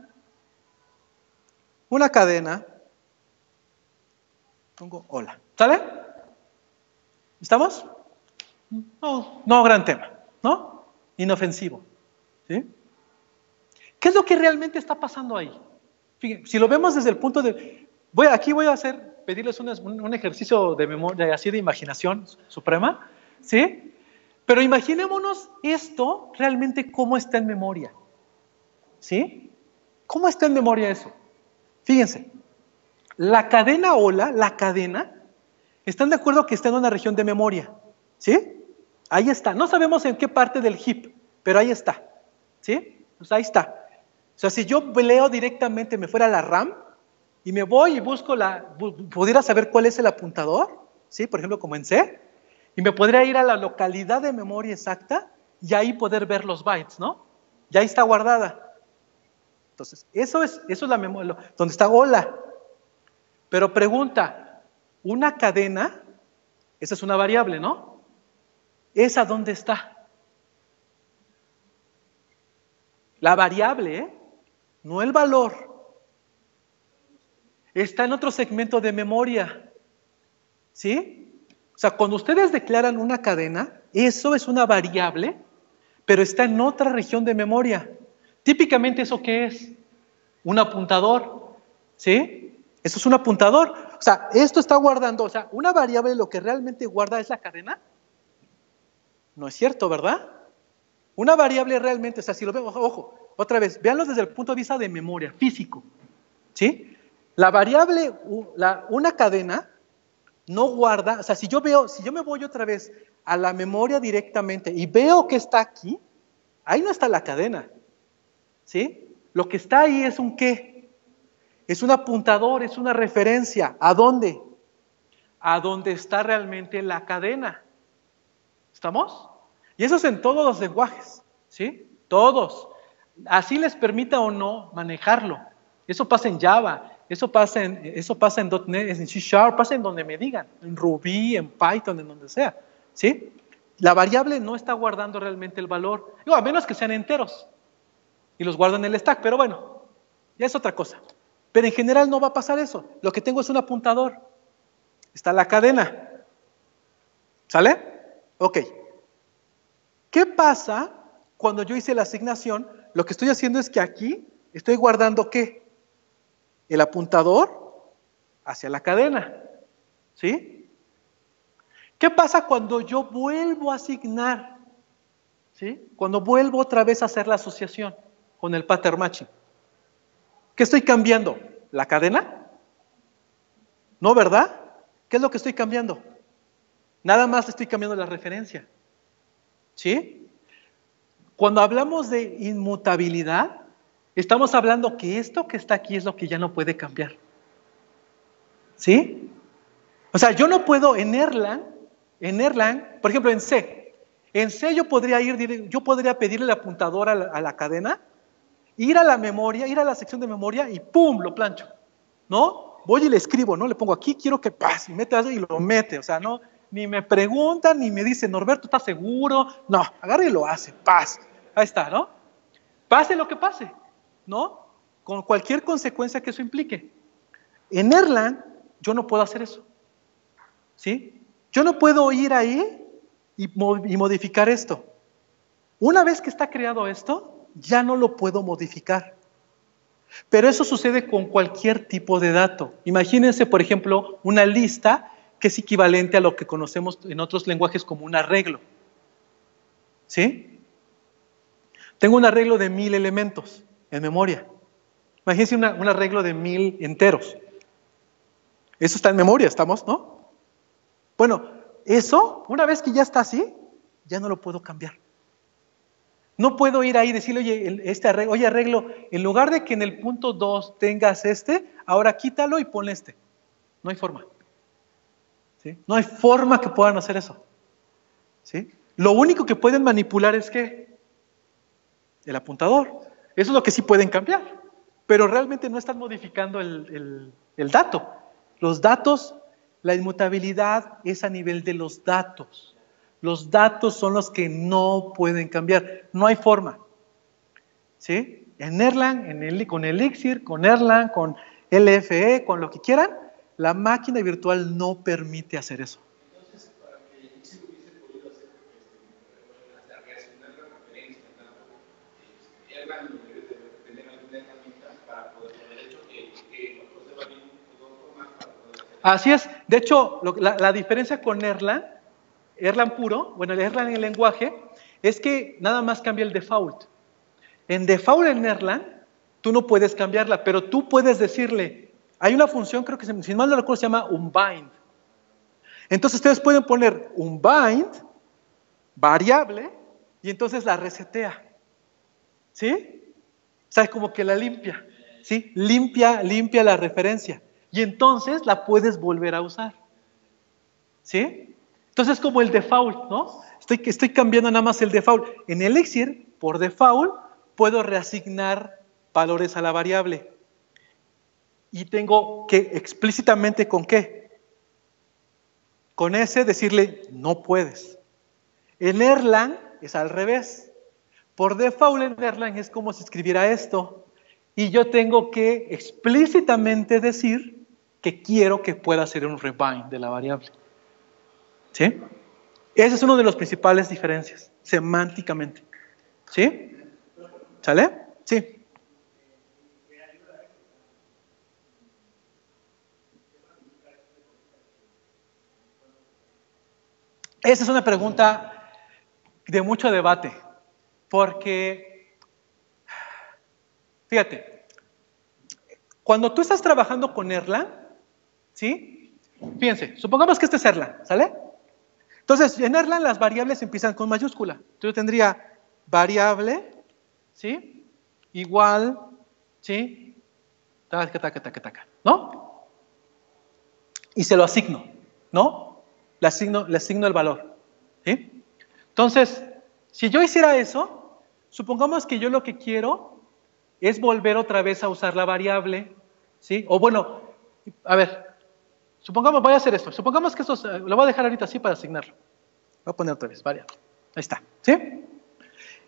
cadena, pongo hola, ¿sale? ¿Estamos? No gran tema, ¿no? Inofensivo, ¿sí? ¿Qué es lo que realmente está pasando ahí? Fíjense, si lo vemos desde el punto de... Aquí voy a pedirles un ejercicio de memoria, así de imaginación suprema, ¿sí? Pero imaginémonos esto realmente cómo está en memoria, ¿sí? ¿Cómo está en memoria eso? Fíjense, la cadena hola, ¿están de acuerdo que está en una región de memoria? ¿Sí? Ahí está. No sabemos en qué parte del heap, pero ahí está. ¿Sí? Pues ahí está. O sea, si yo leo directamente, me fuera a la RAM y me voy y busco pudiera saber cuál es el apuntador, ¿sí? Por ejemplo, como en C, y me podría ir a la localidad de memoria exacta y ahí poder ver los bytes, ¿no? Ya ahí está guardada. Entonces, eso es la memoria, donde está hola. Pero pregunta, una cadena, esa es una variable, ¿no? ¿Esa dónde está? La variable, ¿eh? No el valor. Está en otro segmento de memoria. ¿Sí? O sea, cuando ustedes declaran una cadena, eso es una variable, pero está en otra región de memoria. Típicamente, ¿eso qué es? Un apuntador. ¿Sí? Eso es un apuntador. O sea, esto está guardando, o sea, una variable lo que realmente guarda es la cadena. No es cierto, ¿verdad? Una variable realmente, o sea, si lo vemos, ojo, otra vez, véanlo desde el punto de vista de memoria, físico. ¿Sí? La variable, una cadena, no guarda, o sea, si yo me voy otra vez a la memoria directamente y veo que está aquí, ahí no está la cadena, ¿sí? Lo que está ahí es un qué, es un apuntador, es una referencia. ¿A dónde? A donde está realmente la cadena. ¿Estamos? Y eso es en todos los lenguajes, ¿sí? Todos. Así les permita o no manejarlo. Eso pasa en Java, eso pasa en .NET, en C#, pasa en donde me digan, en Ruby, en Python, en donde sea, ¿sí? La variable no está guardando realmente el valor, a menos que sean enteros y los guardan en el stack, pero bueno, ya es otra cosa. Pero en general no va a pasar eso. Lo que tengo es un apuntador. Está la cadena. ¿Sale? Ok. ¿Qué pasa cuando yo hice la asignación? Lo que estoy haciendo es que aquí estoy guardando ¿qué? El apuntador hacia la cadena. ¿Sí? ¿Qué pasa cuando yo vuelvo a asignar? ¿Sí? Cuando vuelvo otra vez a hacer la asociación con el pattern matching. ¿Qué estoy cambiando? ¿La cadena? ¿No, verdad? ¿Qué es lo que estoy cambiando? Nada más estoy cambiando la referencia. ¿Sí? Cuando hablamos de inmutabilidad, estamos hablando que esto que está aquí es lo que ya no puede cambiar. ¿Sí? O sea, yo no puedo en Erlang, por ejemplo en C yo podría pedirle el apuntador a la cadena, ir a la memoria, ir a la sección de memoria y ¡pum! Lo plancho. ¿No? Voy y le escribo, ¿no? Le pongo aquí, quiero que pase, y mete y lo mete. O sea, no, ni me preguntan, ni me dice, Norberto, ¿estás seguro? No, agarra y lo hace, paz. Ahí está, ¿no? Pase lo que pase, ¿no? Con cualquier consecuencia que eso implique. En Erlang, yo no puedo hacer eso. ¿Sí? Yo no puedo ir ahí y modificar esto. Una vez que está creado esto, ya no lo puedo modificar. Pero eso sucede con cualquier tipo de dato. Imagínense, por ejemplo, una lista que es equivalente a lo que conocemos en otros lenguajes como un arreglo. ¿Sí? Tengo un arreglo de 1000 elementos en memoria. Imagínense un arreglo de 1000 enteros. Eso está en memoria, ¿estamos? ¿No? Bueno, eso, una vez que ya está así, ya no lo puedo cambiar. No puedo ir ahí y decirle, oye, arreglo, en lugar de que en el punto 2 tengas ahora quítalo y ponle este. No hay forma. ¿Sí? No hay forma que puedan hacer eso. ¿Sí? Lo único que pueden manipular es ¿qué? El apuntador. Eso es lo que sí pueden cambiar. Pero realmente no están modificando el dato. Los datos, la inmutabilidad es a nivel de los datos. Los datos son los que no pueden cambiar. No hay forma. ¿Sí? En Erlang, con Elixir, con Erlang, con LFE, con lo que quieran, la máquina virtual no permite hacer eso. Entonces, para que Elixir hubiese podido hacer reasignar la referencia, Erlang debería tener alguna herramienta para poder haber hecho que José Marín pudo formar para poder hacer. Así es. De hecho, la diferencia con Erlang puro, bueno, el Erlang en el lenguaje, es que nada más cambia el default. En default en Erlang, tú no puedes cambiarla, pero tú puedes decirle, hay una función, creo que si mal no recuerdo, se llama unbind. Entonces ustedes pueden poner unbind, variable, y entonces la resetea. ¿Sí? O sea, como que la limpia. ¿Sí? Limpia la referencia. Y entonces la puedes volver a usar. ¿Sí? Entonces es como el default, ¿no? Estoy cambiando nada más el default. En Elixir, por default, puedo reasignar valores a la variable. Y tengo que explícitamente ¿con qué? Con ese decirle, no puedes. En Erlang es al revés. Por default en Erlang es como si escribiera esto. Y yo tengo que explícitamente decir que quiero que pueda hacer un rebind de la variable. ¿Sí? Ese es uno de los principales diferencias, semánticamente. ¿Sí? ¿Sale? Sí. Esa es una pregunta de mucho debate, porque, fíjate, cuando tú estás trabajando con Erlang, ¿sí? Fíjense, supongamos que este es Erlang, ¿sale? Entonces, en Erlang las variables empiezan con mayúscula. Entonces yo tendría variable, ¿sí? Igual, ¿sí? Taca, ¿no? Y se lo asigno, ¿no? Le asigno el valor, ¿sí? Entonces, si yo hiciera eso, supongamos que yo lo que quiero es volver otra vez a usar la variable, ¿sí? O bueno, a ver, supongamos, voy a hacer esto. Supongamos que esto, lo voy a dejar ahorita así para asignarlo. Voy a poner otra vez, variable. Ahí está, ¿sí?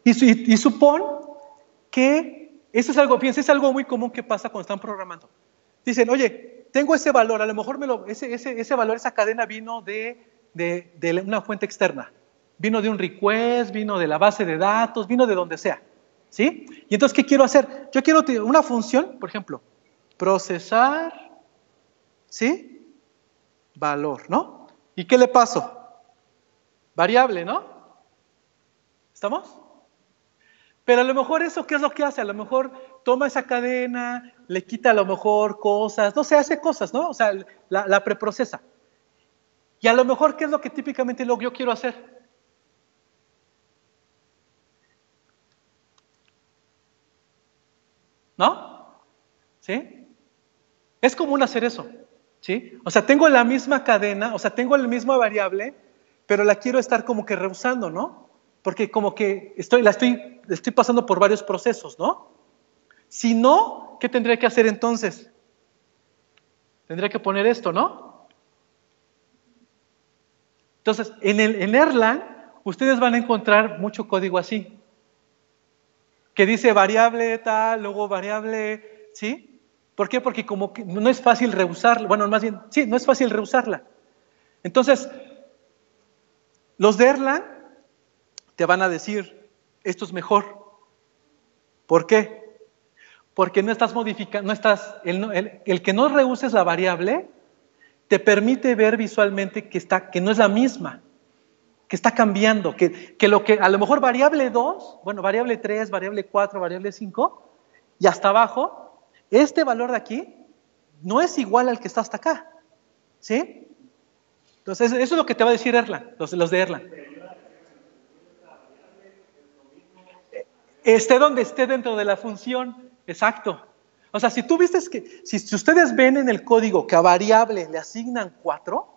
Y supón que, eso es algo, fíjense, es algo muy común que pasa cuando están programando. Dicen, oye, tengo ese valor, a lo mejor ese valor, esa cadena vino de una fuente externa. Vino de un request, vino de la base de datos, vino de donde sea. ¿Sí? Y entonces, ¿qué quiero hacer? Yo quiero una función, por ejemplo, procesar, ¿sí? Valor, ¿no? ¿Y qué le paso? Variable, ¿no? ¿Estamos? Pero a lo mejor eso, ¿qué es lo que hace? A lo mejor toma esa cadena, le quita a lo mejor cosas, no sé, hace cosas, ¿no? O sea, la preprocesa. Y a lo mejor, ¿qué es lo que típicamente yo quiero hacer? ¿No? ¿Sí? Es común hacer eso, ¿sí? O sea, tengo la misma cadena, o sea, tengo la misma variable, pero la quiero estar como que reusando, ¿no? Porque como que estoy pasando por varios procesos, ¿no? Si no, ¿qué tendría que hacer entonces? Tendría que poner esto, ¿no? Entonces, en Erlang, ustedes van a encontrar mucho código así, que dice variable tal, luego variable, ¿sí? ¿Por qué? Porque como que no es fácil reusarla, bueno, más bien, sí, no es fácil reusarla. Entonces, los de Erlang te van a decir, esto es mejor. ¿Por qué? Porque no estás modificando, el que no reuses la variable, te permite ver visualmente que no es la misma, que está cambiando, que a lo mejor variable 2, bueno, variable 3, variable 4, variable 5, y hasta abajo, este valor de aquí no es igual al que está hasta acá, ¿sí? Entonces, eso es lo que te va a decir Erlang, los de Erlang. Esté donde esté dentro de la función, exacto. O sea, si tú viste que, si ustedes ven en el código que a variable le asignan 4,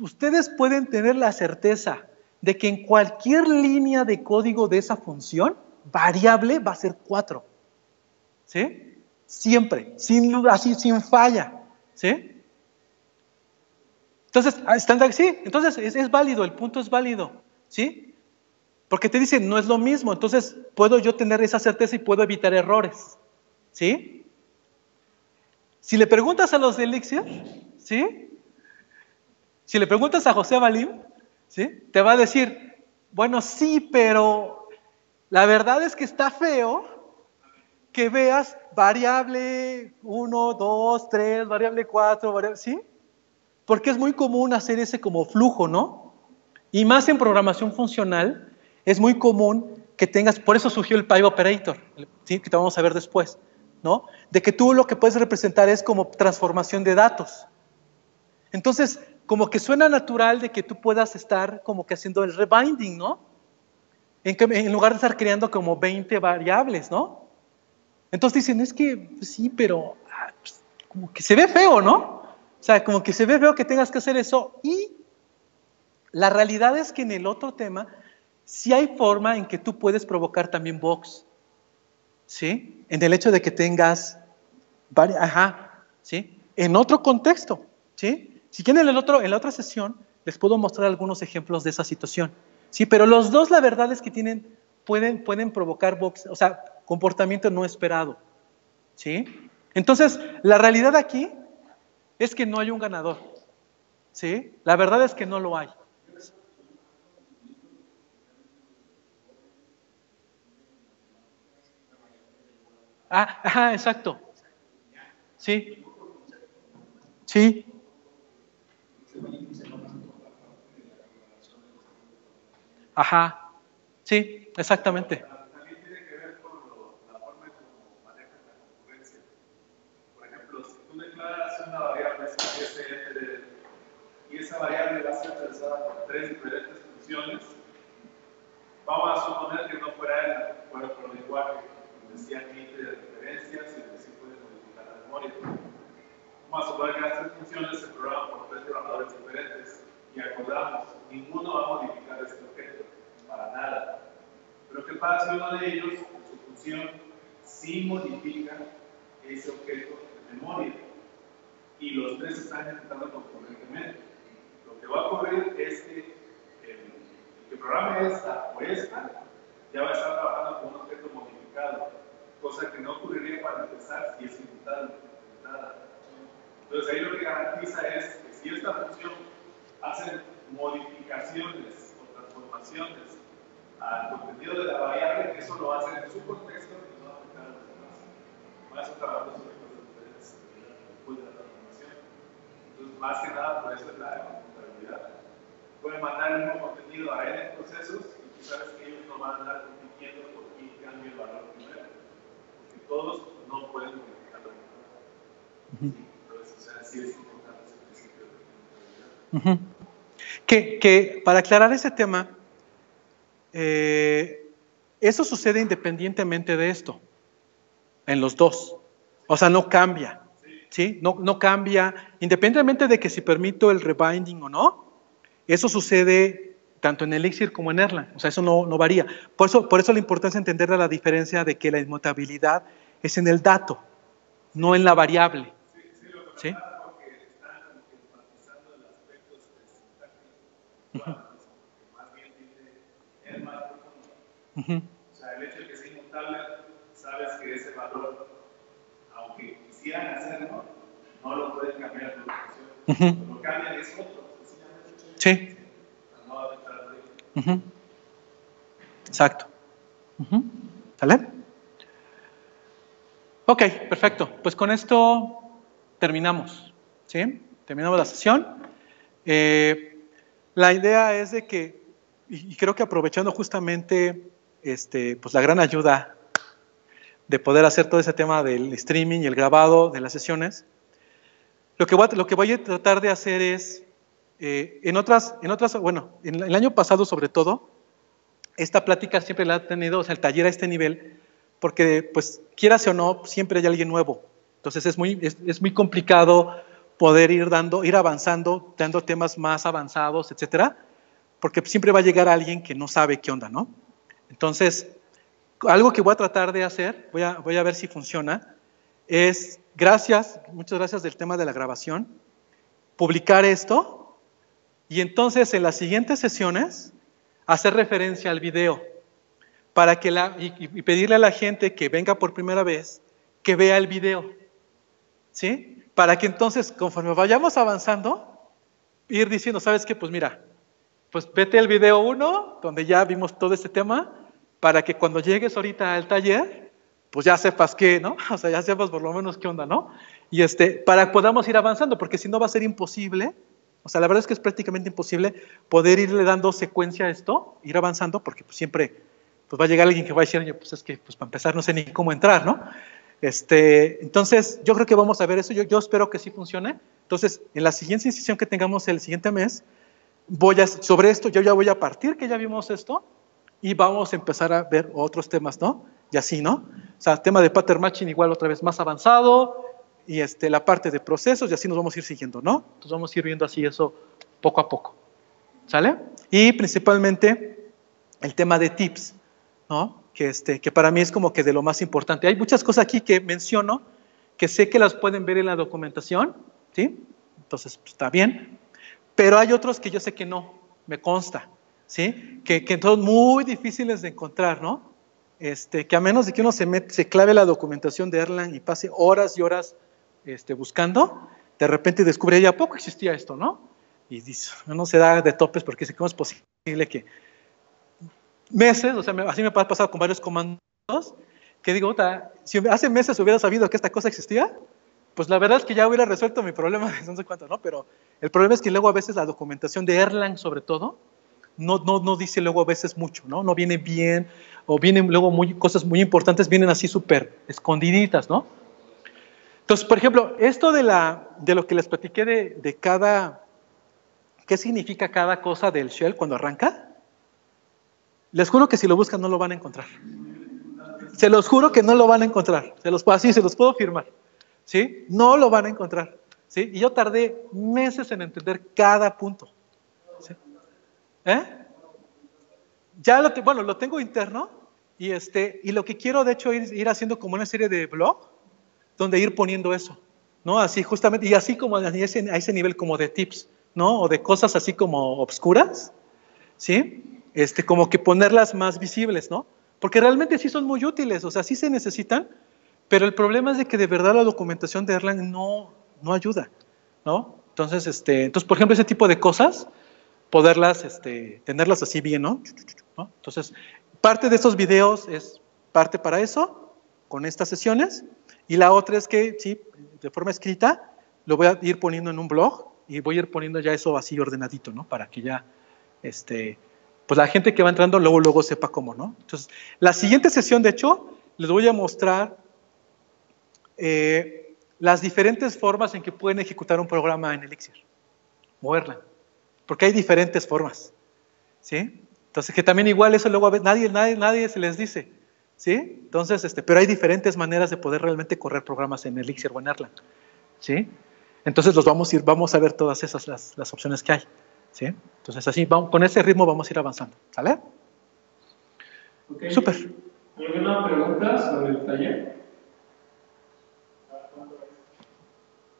ustedes pueden tener la certeza de que en cualquier línea de código de esa función, variable va a ser 4. ¿Sí? Siempre, sin falla. ¿Sí? Entonces, sí, entonces es válido, el punto es válido. ¿Sí? Porque te dicen, no es lo mismo, entonces puedo yo tener esa certeza y puedo evitar errores. ¿Sí? Si le preguntas a los de Elixir, ¿sí? Si le preguntas a José Balim, ¿sí? Te va a decir, bueno, sí, pero la verdad es que está feo que veas variable 1, 2, 3, variable 4, variable, ¿sí? Porque es muy común hacer ese como flujo, ¿no? Y más en programación funcional, es muy común que tengas, por eso surgió el Pipe Operator, ¿sí? Que te vamos a ver después, ¿no? De que tú lo que puedes representar es como transformación de datos. Entonces, como que suena natural de que tú puedas estar como que haciendo el rebinding, ¿no? En lugar de estar creando como 20 variables, ¿no? Entonces dicen, es que pues sí, pero pues, como que se ve feo, ¿no? O sea, como que se ve feo que tengas que hacer eso. Y la realidad es que en el otro tema, sí hay forma en que tú puedes provocar también bugs, ¿sí? En el hecho de que tengas ¿sí? En otro contexto, ¿sí? Si quieren en la otra sesión, les puedo mostrar algunos ejemplos de esa situación, ¿sí? Pero los dos, la verdad es que pueden provocar bugs, o sea, comportamiento no esperado, ¿sí? Entonces, la realidad aquí es que no hay un ganador, ¿sí? La verdad es que no lo hay. Exacto. Sí, sí. Ajá. Sí, exactamente. También tiene que ver con la forma en cómo manejas la concurrencia. Por ejemplo, si tú declaras una variable STR y esa variable va a ser utilizada por 3 diferentes funciones, vamos a suponer que no fuera por el lenguaje, donde sí admite referencias y donde sí puede modificar la memoria. Vamos a suponer que las 3 funciones se programan por 3 programadores diferentes y acordamos, ninguno va a modificar este objeto, para nada. Pero ¿qué pasa si uno de ellos, en su función, sí modifica ese objeto de memoria? Y los 3 están ejecutando concurrentemente. Lo que va a ocurrir es que el que programe esta o esta ya va a estar trabajando con un objeto modificado, cosa que no ocurriría para empezar si es inmutable. Entonces ahí lo que garantiza es que si esta función hace modificaciones o transformaciones al contenido de la variable, eso lo hace en su contexto y no va a afectar a los demás. Va a estar trabajando sobre cosas diferentes después de la transformación. Entonces, más que nada, por eso es la computabilidad. Pueden mandar el mismo contenido a N procesos y tú sabes que ellos no van a andar compitiendo por quién cambia el valor primero, porque todos no pueden modificarlo. Entonces, o sea, sí es importante ese principio de computabilidad. Que para aclarar ese tema, eso sucede independientemente de esto, en los dos. O sea, no cambia, ¿sí? No cambia, independientemente de que si permito el rebinding o no, eso sucede tanto en Elixir como en Erlang. O sea, eso no varía. Por eso la importancia de entender la diferencia de que la inmutabilidad es en el dato, no en la variable. ¿Sí? Porque están enfatizando el aspecto sintáctico, más bien dice, es más profundo. O sea, el hecho de que sea inmutable, sabes que ese valor, aunque quisieran hacerlo, no lo pueden cambiar de función. Lo cambian es otro, sencillamente. Sí. No va a afectar a él. Exacto. ¿Sale? Ok, perfecto. Pues con esto terminamos. ¿Sí? Terminamos la sesión. La idea es de que, y creo que aprovechando justamente pues la gran ayuda de poder hacer todo ese tema del streaming y el grabado de las sesiones, lo que voy a tratar de hacer es, bueno, en el año pasado sobre todo, esta plática siempre la ha tenido, o sea, el taller a este nivel, porque, pues, quieras o no, siempre hay alguien nuevo. Entonces es muy complicado poder ir avanzando, dando temas más avanzados, etcétera, porque siempre va a llegar alguien que no sabe qué onda, ¿no? Entonces, algo que voy a tratar de hacer, voy a ver si funciona, es, muchas gracias del tema de la grabación, publicar esto y entonces en las siguientes sesiones hacer referencia al video para que y pedirle a la gente que venga por primera vez que vea el video, ¿sí? Para que entonces, conforme vayamos avanzando, ir diciendo, ¿sabes qué? Pues mira, pues vete al video 1, donde ya vimos todo este tema, para que cuando llegues ahorita al taller, pues ya sepas qué, ¿no? O sea, ya sepas por lo menos qué onda, ¿no? Y para que podamos ir avanzando, porque si no va a ser imposible, o sea, la verdad es que es prácticamente imposible poder irle dando secuencia a esto, ir avanzando, porque pues siempre pues va a llegar alguien que va a decir, oye, pues es que pues para empezar no sé ni cómo entrar, ¿no? Entonces, yo creo que vamos a ver eso, yo espero que sí funcione. Entonces, en la siguiente sesión que tengamos el siguiente mes, sobre esto, yo ya voy a partir que ya vimos esto y vamos a empezar a ver otros temas, ¿no? Y así, ¿no? O sea, tema de pattern matching igual otra vez más avanzado y la parte de procesos y así nos vamos a ir siguiendo, ¿no? Entonces vamos a ir viendo así eso poco a poco, ¿sale? Y principalmente el tema de tips, ¿no? Que para mí es como que de lo más importante. Hay muchas cosas aquí que menciono que sé que las pueden ver en la documentación, ¿sí? Entonces, pues, está bien. Pero hay otros que yo sé que no, me consta, ¿sí? Que son muy difíciles de encontrar, ¿no? Que a menos de que uno se clave la documentación de Erlang y pase horas y horas buscando, de repente descubre, ¿y a poco existía esto, no? Y dice, uno se da de topes porque dice, ¿cómo es posible que meses, o sea, así me ha pasado con varios comandos, que digo, si hace meses hubiera sabido que esta cosa existía, pues la verdad es que ya hubiera resuelto mi problema de no sé cuánto, ¿no? Pero el problema es que luego a veces la documentación de Erlang, sobre todo, no dice luego a veces mucho, ¿no? No viene bien, o vienen luego cosas muy importantes, vienen así súper escondiditas, ¿no? Entonces, por ejemplo, esto de lo que les platiqué de ¿qué significa cada cosa del shell cuando arranca? Les juro que si lo buscan no lo van a encontrar. Se los juro que no lo van a encontrar. Se los puedo firmar. ¿Sí? No lo van a encontrar. ¿Sí? Y yo tardé meses en entender cada punto. ¿Sí? Ya lo tengo interno y lo que quiero de hecho ir haciendo como una serie de blog donde ir poniendo eso, ¿no? Así justamente, y así como a ese nivel como de tips, ¿no? O de cosas así como obscuras, ¿sí? Como que ponerlas más visibles, ¿no? Porque realmente sí son muy útiles, o sea, sí se necesitan, pero el problema es de que de verdad la documentación de Erlang no ayuda, ¿no? Entonces, por ejemplo, ese tipo de cosas, poderlas, tenerlas así bien, ¿no? Entonces, parte de estos videos es parte para eso, con estas sesiones, y la otra es que, sí, de forma escrita, lo voy a ir poniendo en un blog y voy a ir poniendo ya eso así ordenadito, ¿no? Para que ya, pues la gente que va entrando luego sepa cómo, ¿no? Entonces, la siguiente sesión, de hecho, les voy a mostrar las diferentes formas en que pueden ejecutar un programa en Elixir o Erlang, porque hay diferentes formas, ¿sí? Entonces, que también igual eso luego a veces nadie se les dice, ¿sí? Entonces, pero hay diferentes maneras de poder realmente correr programas en Elixir o en Erlang, ¿sí? Entonces, vamos a ver todas esas las opciones que hay, ¿sí? Entonces, así, con ese ritmo vamos a ir avanzando, ¿sale? Okay. Súper. ¿Alguna pregunta sobre el taller?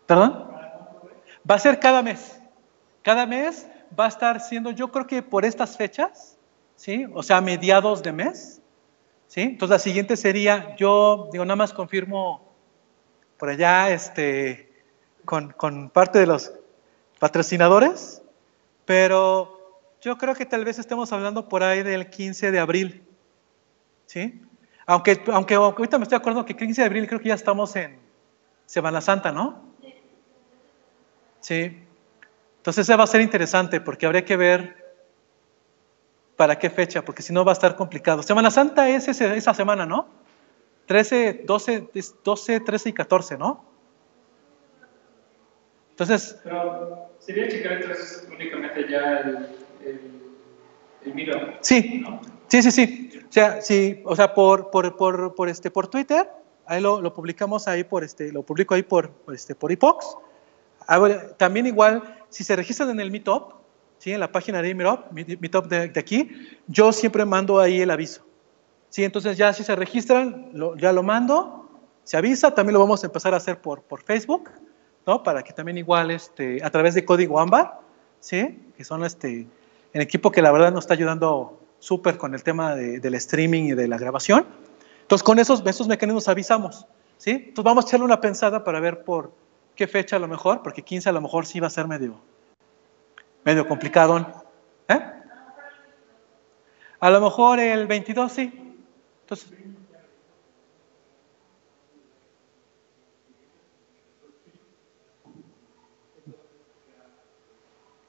¿Perdón? Va a ser cada mes. Cada mes va a estar siendo, yo creo que por estas fechas, ¿sí? O sea, mediados de mes, ¿sí? Entonces, la siguiente sería, yo digo, nada más confirmo por allá, con parte de los patrocinadores, pero yo creo que tal vez estemos hablando por ahí del 15 de abril, ¿sí? Aunque ahorita me estoy acordando que 15 de abril creo que ya estamos en Semana Santa, ¿no? Sí. Entonces ese va a ser interesante porque habría que ver para qué fecha, porque si no va a estar complicado. Semana Santa es esa semana, ¿no? 13, 12, 13 y 14, ¿no? Entonces... Pero sería checar entonces únicamente ya el Miro. Sí, ¿no? Sí. O sea, por Twitter, ahí lo publicamos ahí lo publico ahí por Epox. También igual, si se registran en el Meetup, ¿sí? En la página de Meetup de aquí, yo siempre mando ahí el aviso. ¿Sí? Entonces ya si se registran, ya lo mando, se avisa, también lo vamos a empezar a hacer por Facebook, ¿no? Para que también igual a través de Código Ámbar, ¿sí? Que son el equipo que la verdad nos está ayudando súper con el tema del streaming y de la grabación. Entonces con esos mecanismos avisamos, ¿sí? Entonces vamos a echarle una pensada para ver por qué fecha a lo mejor, porque 15 a lo mejor sí va a ser medio complicado. ¿Eh? A lo mejor el 22 sí. Entonces,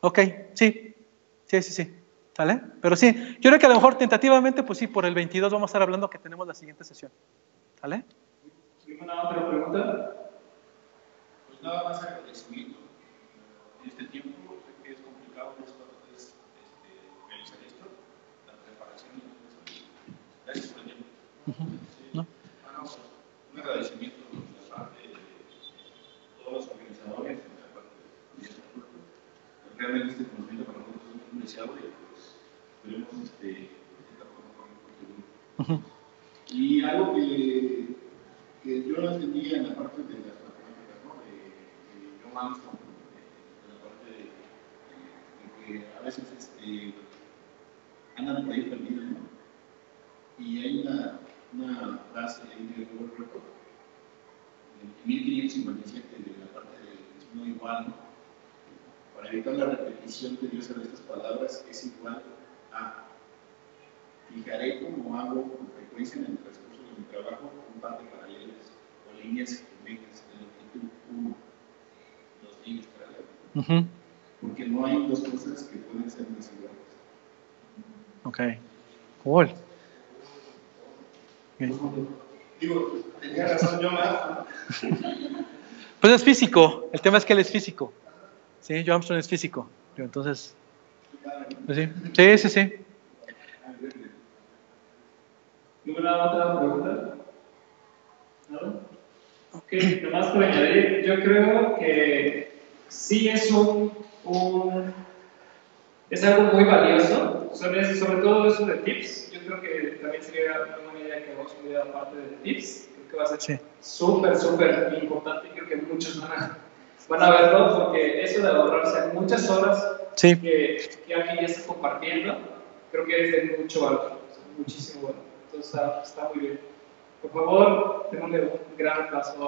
ok, sí. ¿Sale? Pero sí, yo creo que a lo mejor tentativamente, pues sí, por el 22 vamos a estar hablando que tenemos la siguiente sesión. ¿Sale? ¿Alguna otra pregunta? Pues nada más agradecimiento. En este tiempo, sé que es complicado realizar esto, la preparación y todo eso. Gracias por el tiempo. ¿No? Un agradecimiento de la parte de todos los organizadores, de la parte de realmente este conocimiento para nosotros es muy deseado y pues esperemos Y algo que yo no entendía en la parte de las matemáticas, ¿no? De John Armstrong, en la parte de que a veces andan por ahí perdidos, ¿no? Y hay una frase ahí de World Record, en 1557, de la parte del no igual, ¿no? Para evitar la repetición tediosa de estas palabras, es igual a fijaré como hago con frecuencia en el transcurso de mi trabajo un par de paralelas o líneas geométricas de longitud 1, dos líneas paralelas. Porque no hay dos cosas que pueden ser más iguales. Ok, cool. Digo, tenía razón yo más. Pues es físico, el tema es que él es físico. Sí, John Armstrong es físico. Entonces, pues sí. ¿Ninguna otra pregunta? ¿Nada? Ok, nomás para añadir, yo creo que sí es es algo muy valioso, sobre todo eso de tips. Yo creo que también sería una buena idea que hagamos una idea aparte de tips. Creo que va a ser súper importante y creo que muchos van a verlo, porque eso de ahorrarse muchas horas que alguien ya está compartiendo, creo que es de mucho valor, muchísimo valor. Entonces está muy bien. Por favor, démosle un gran aplauso a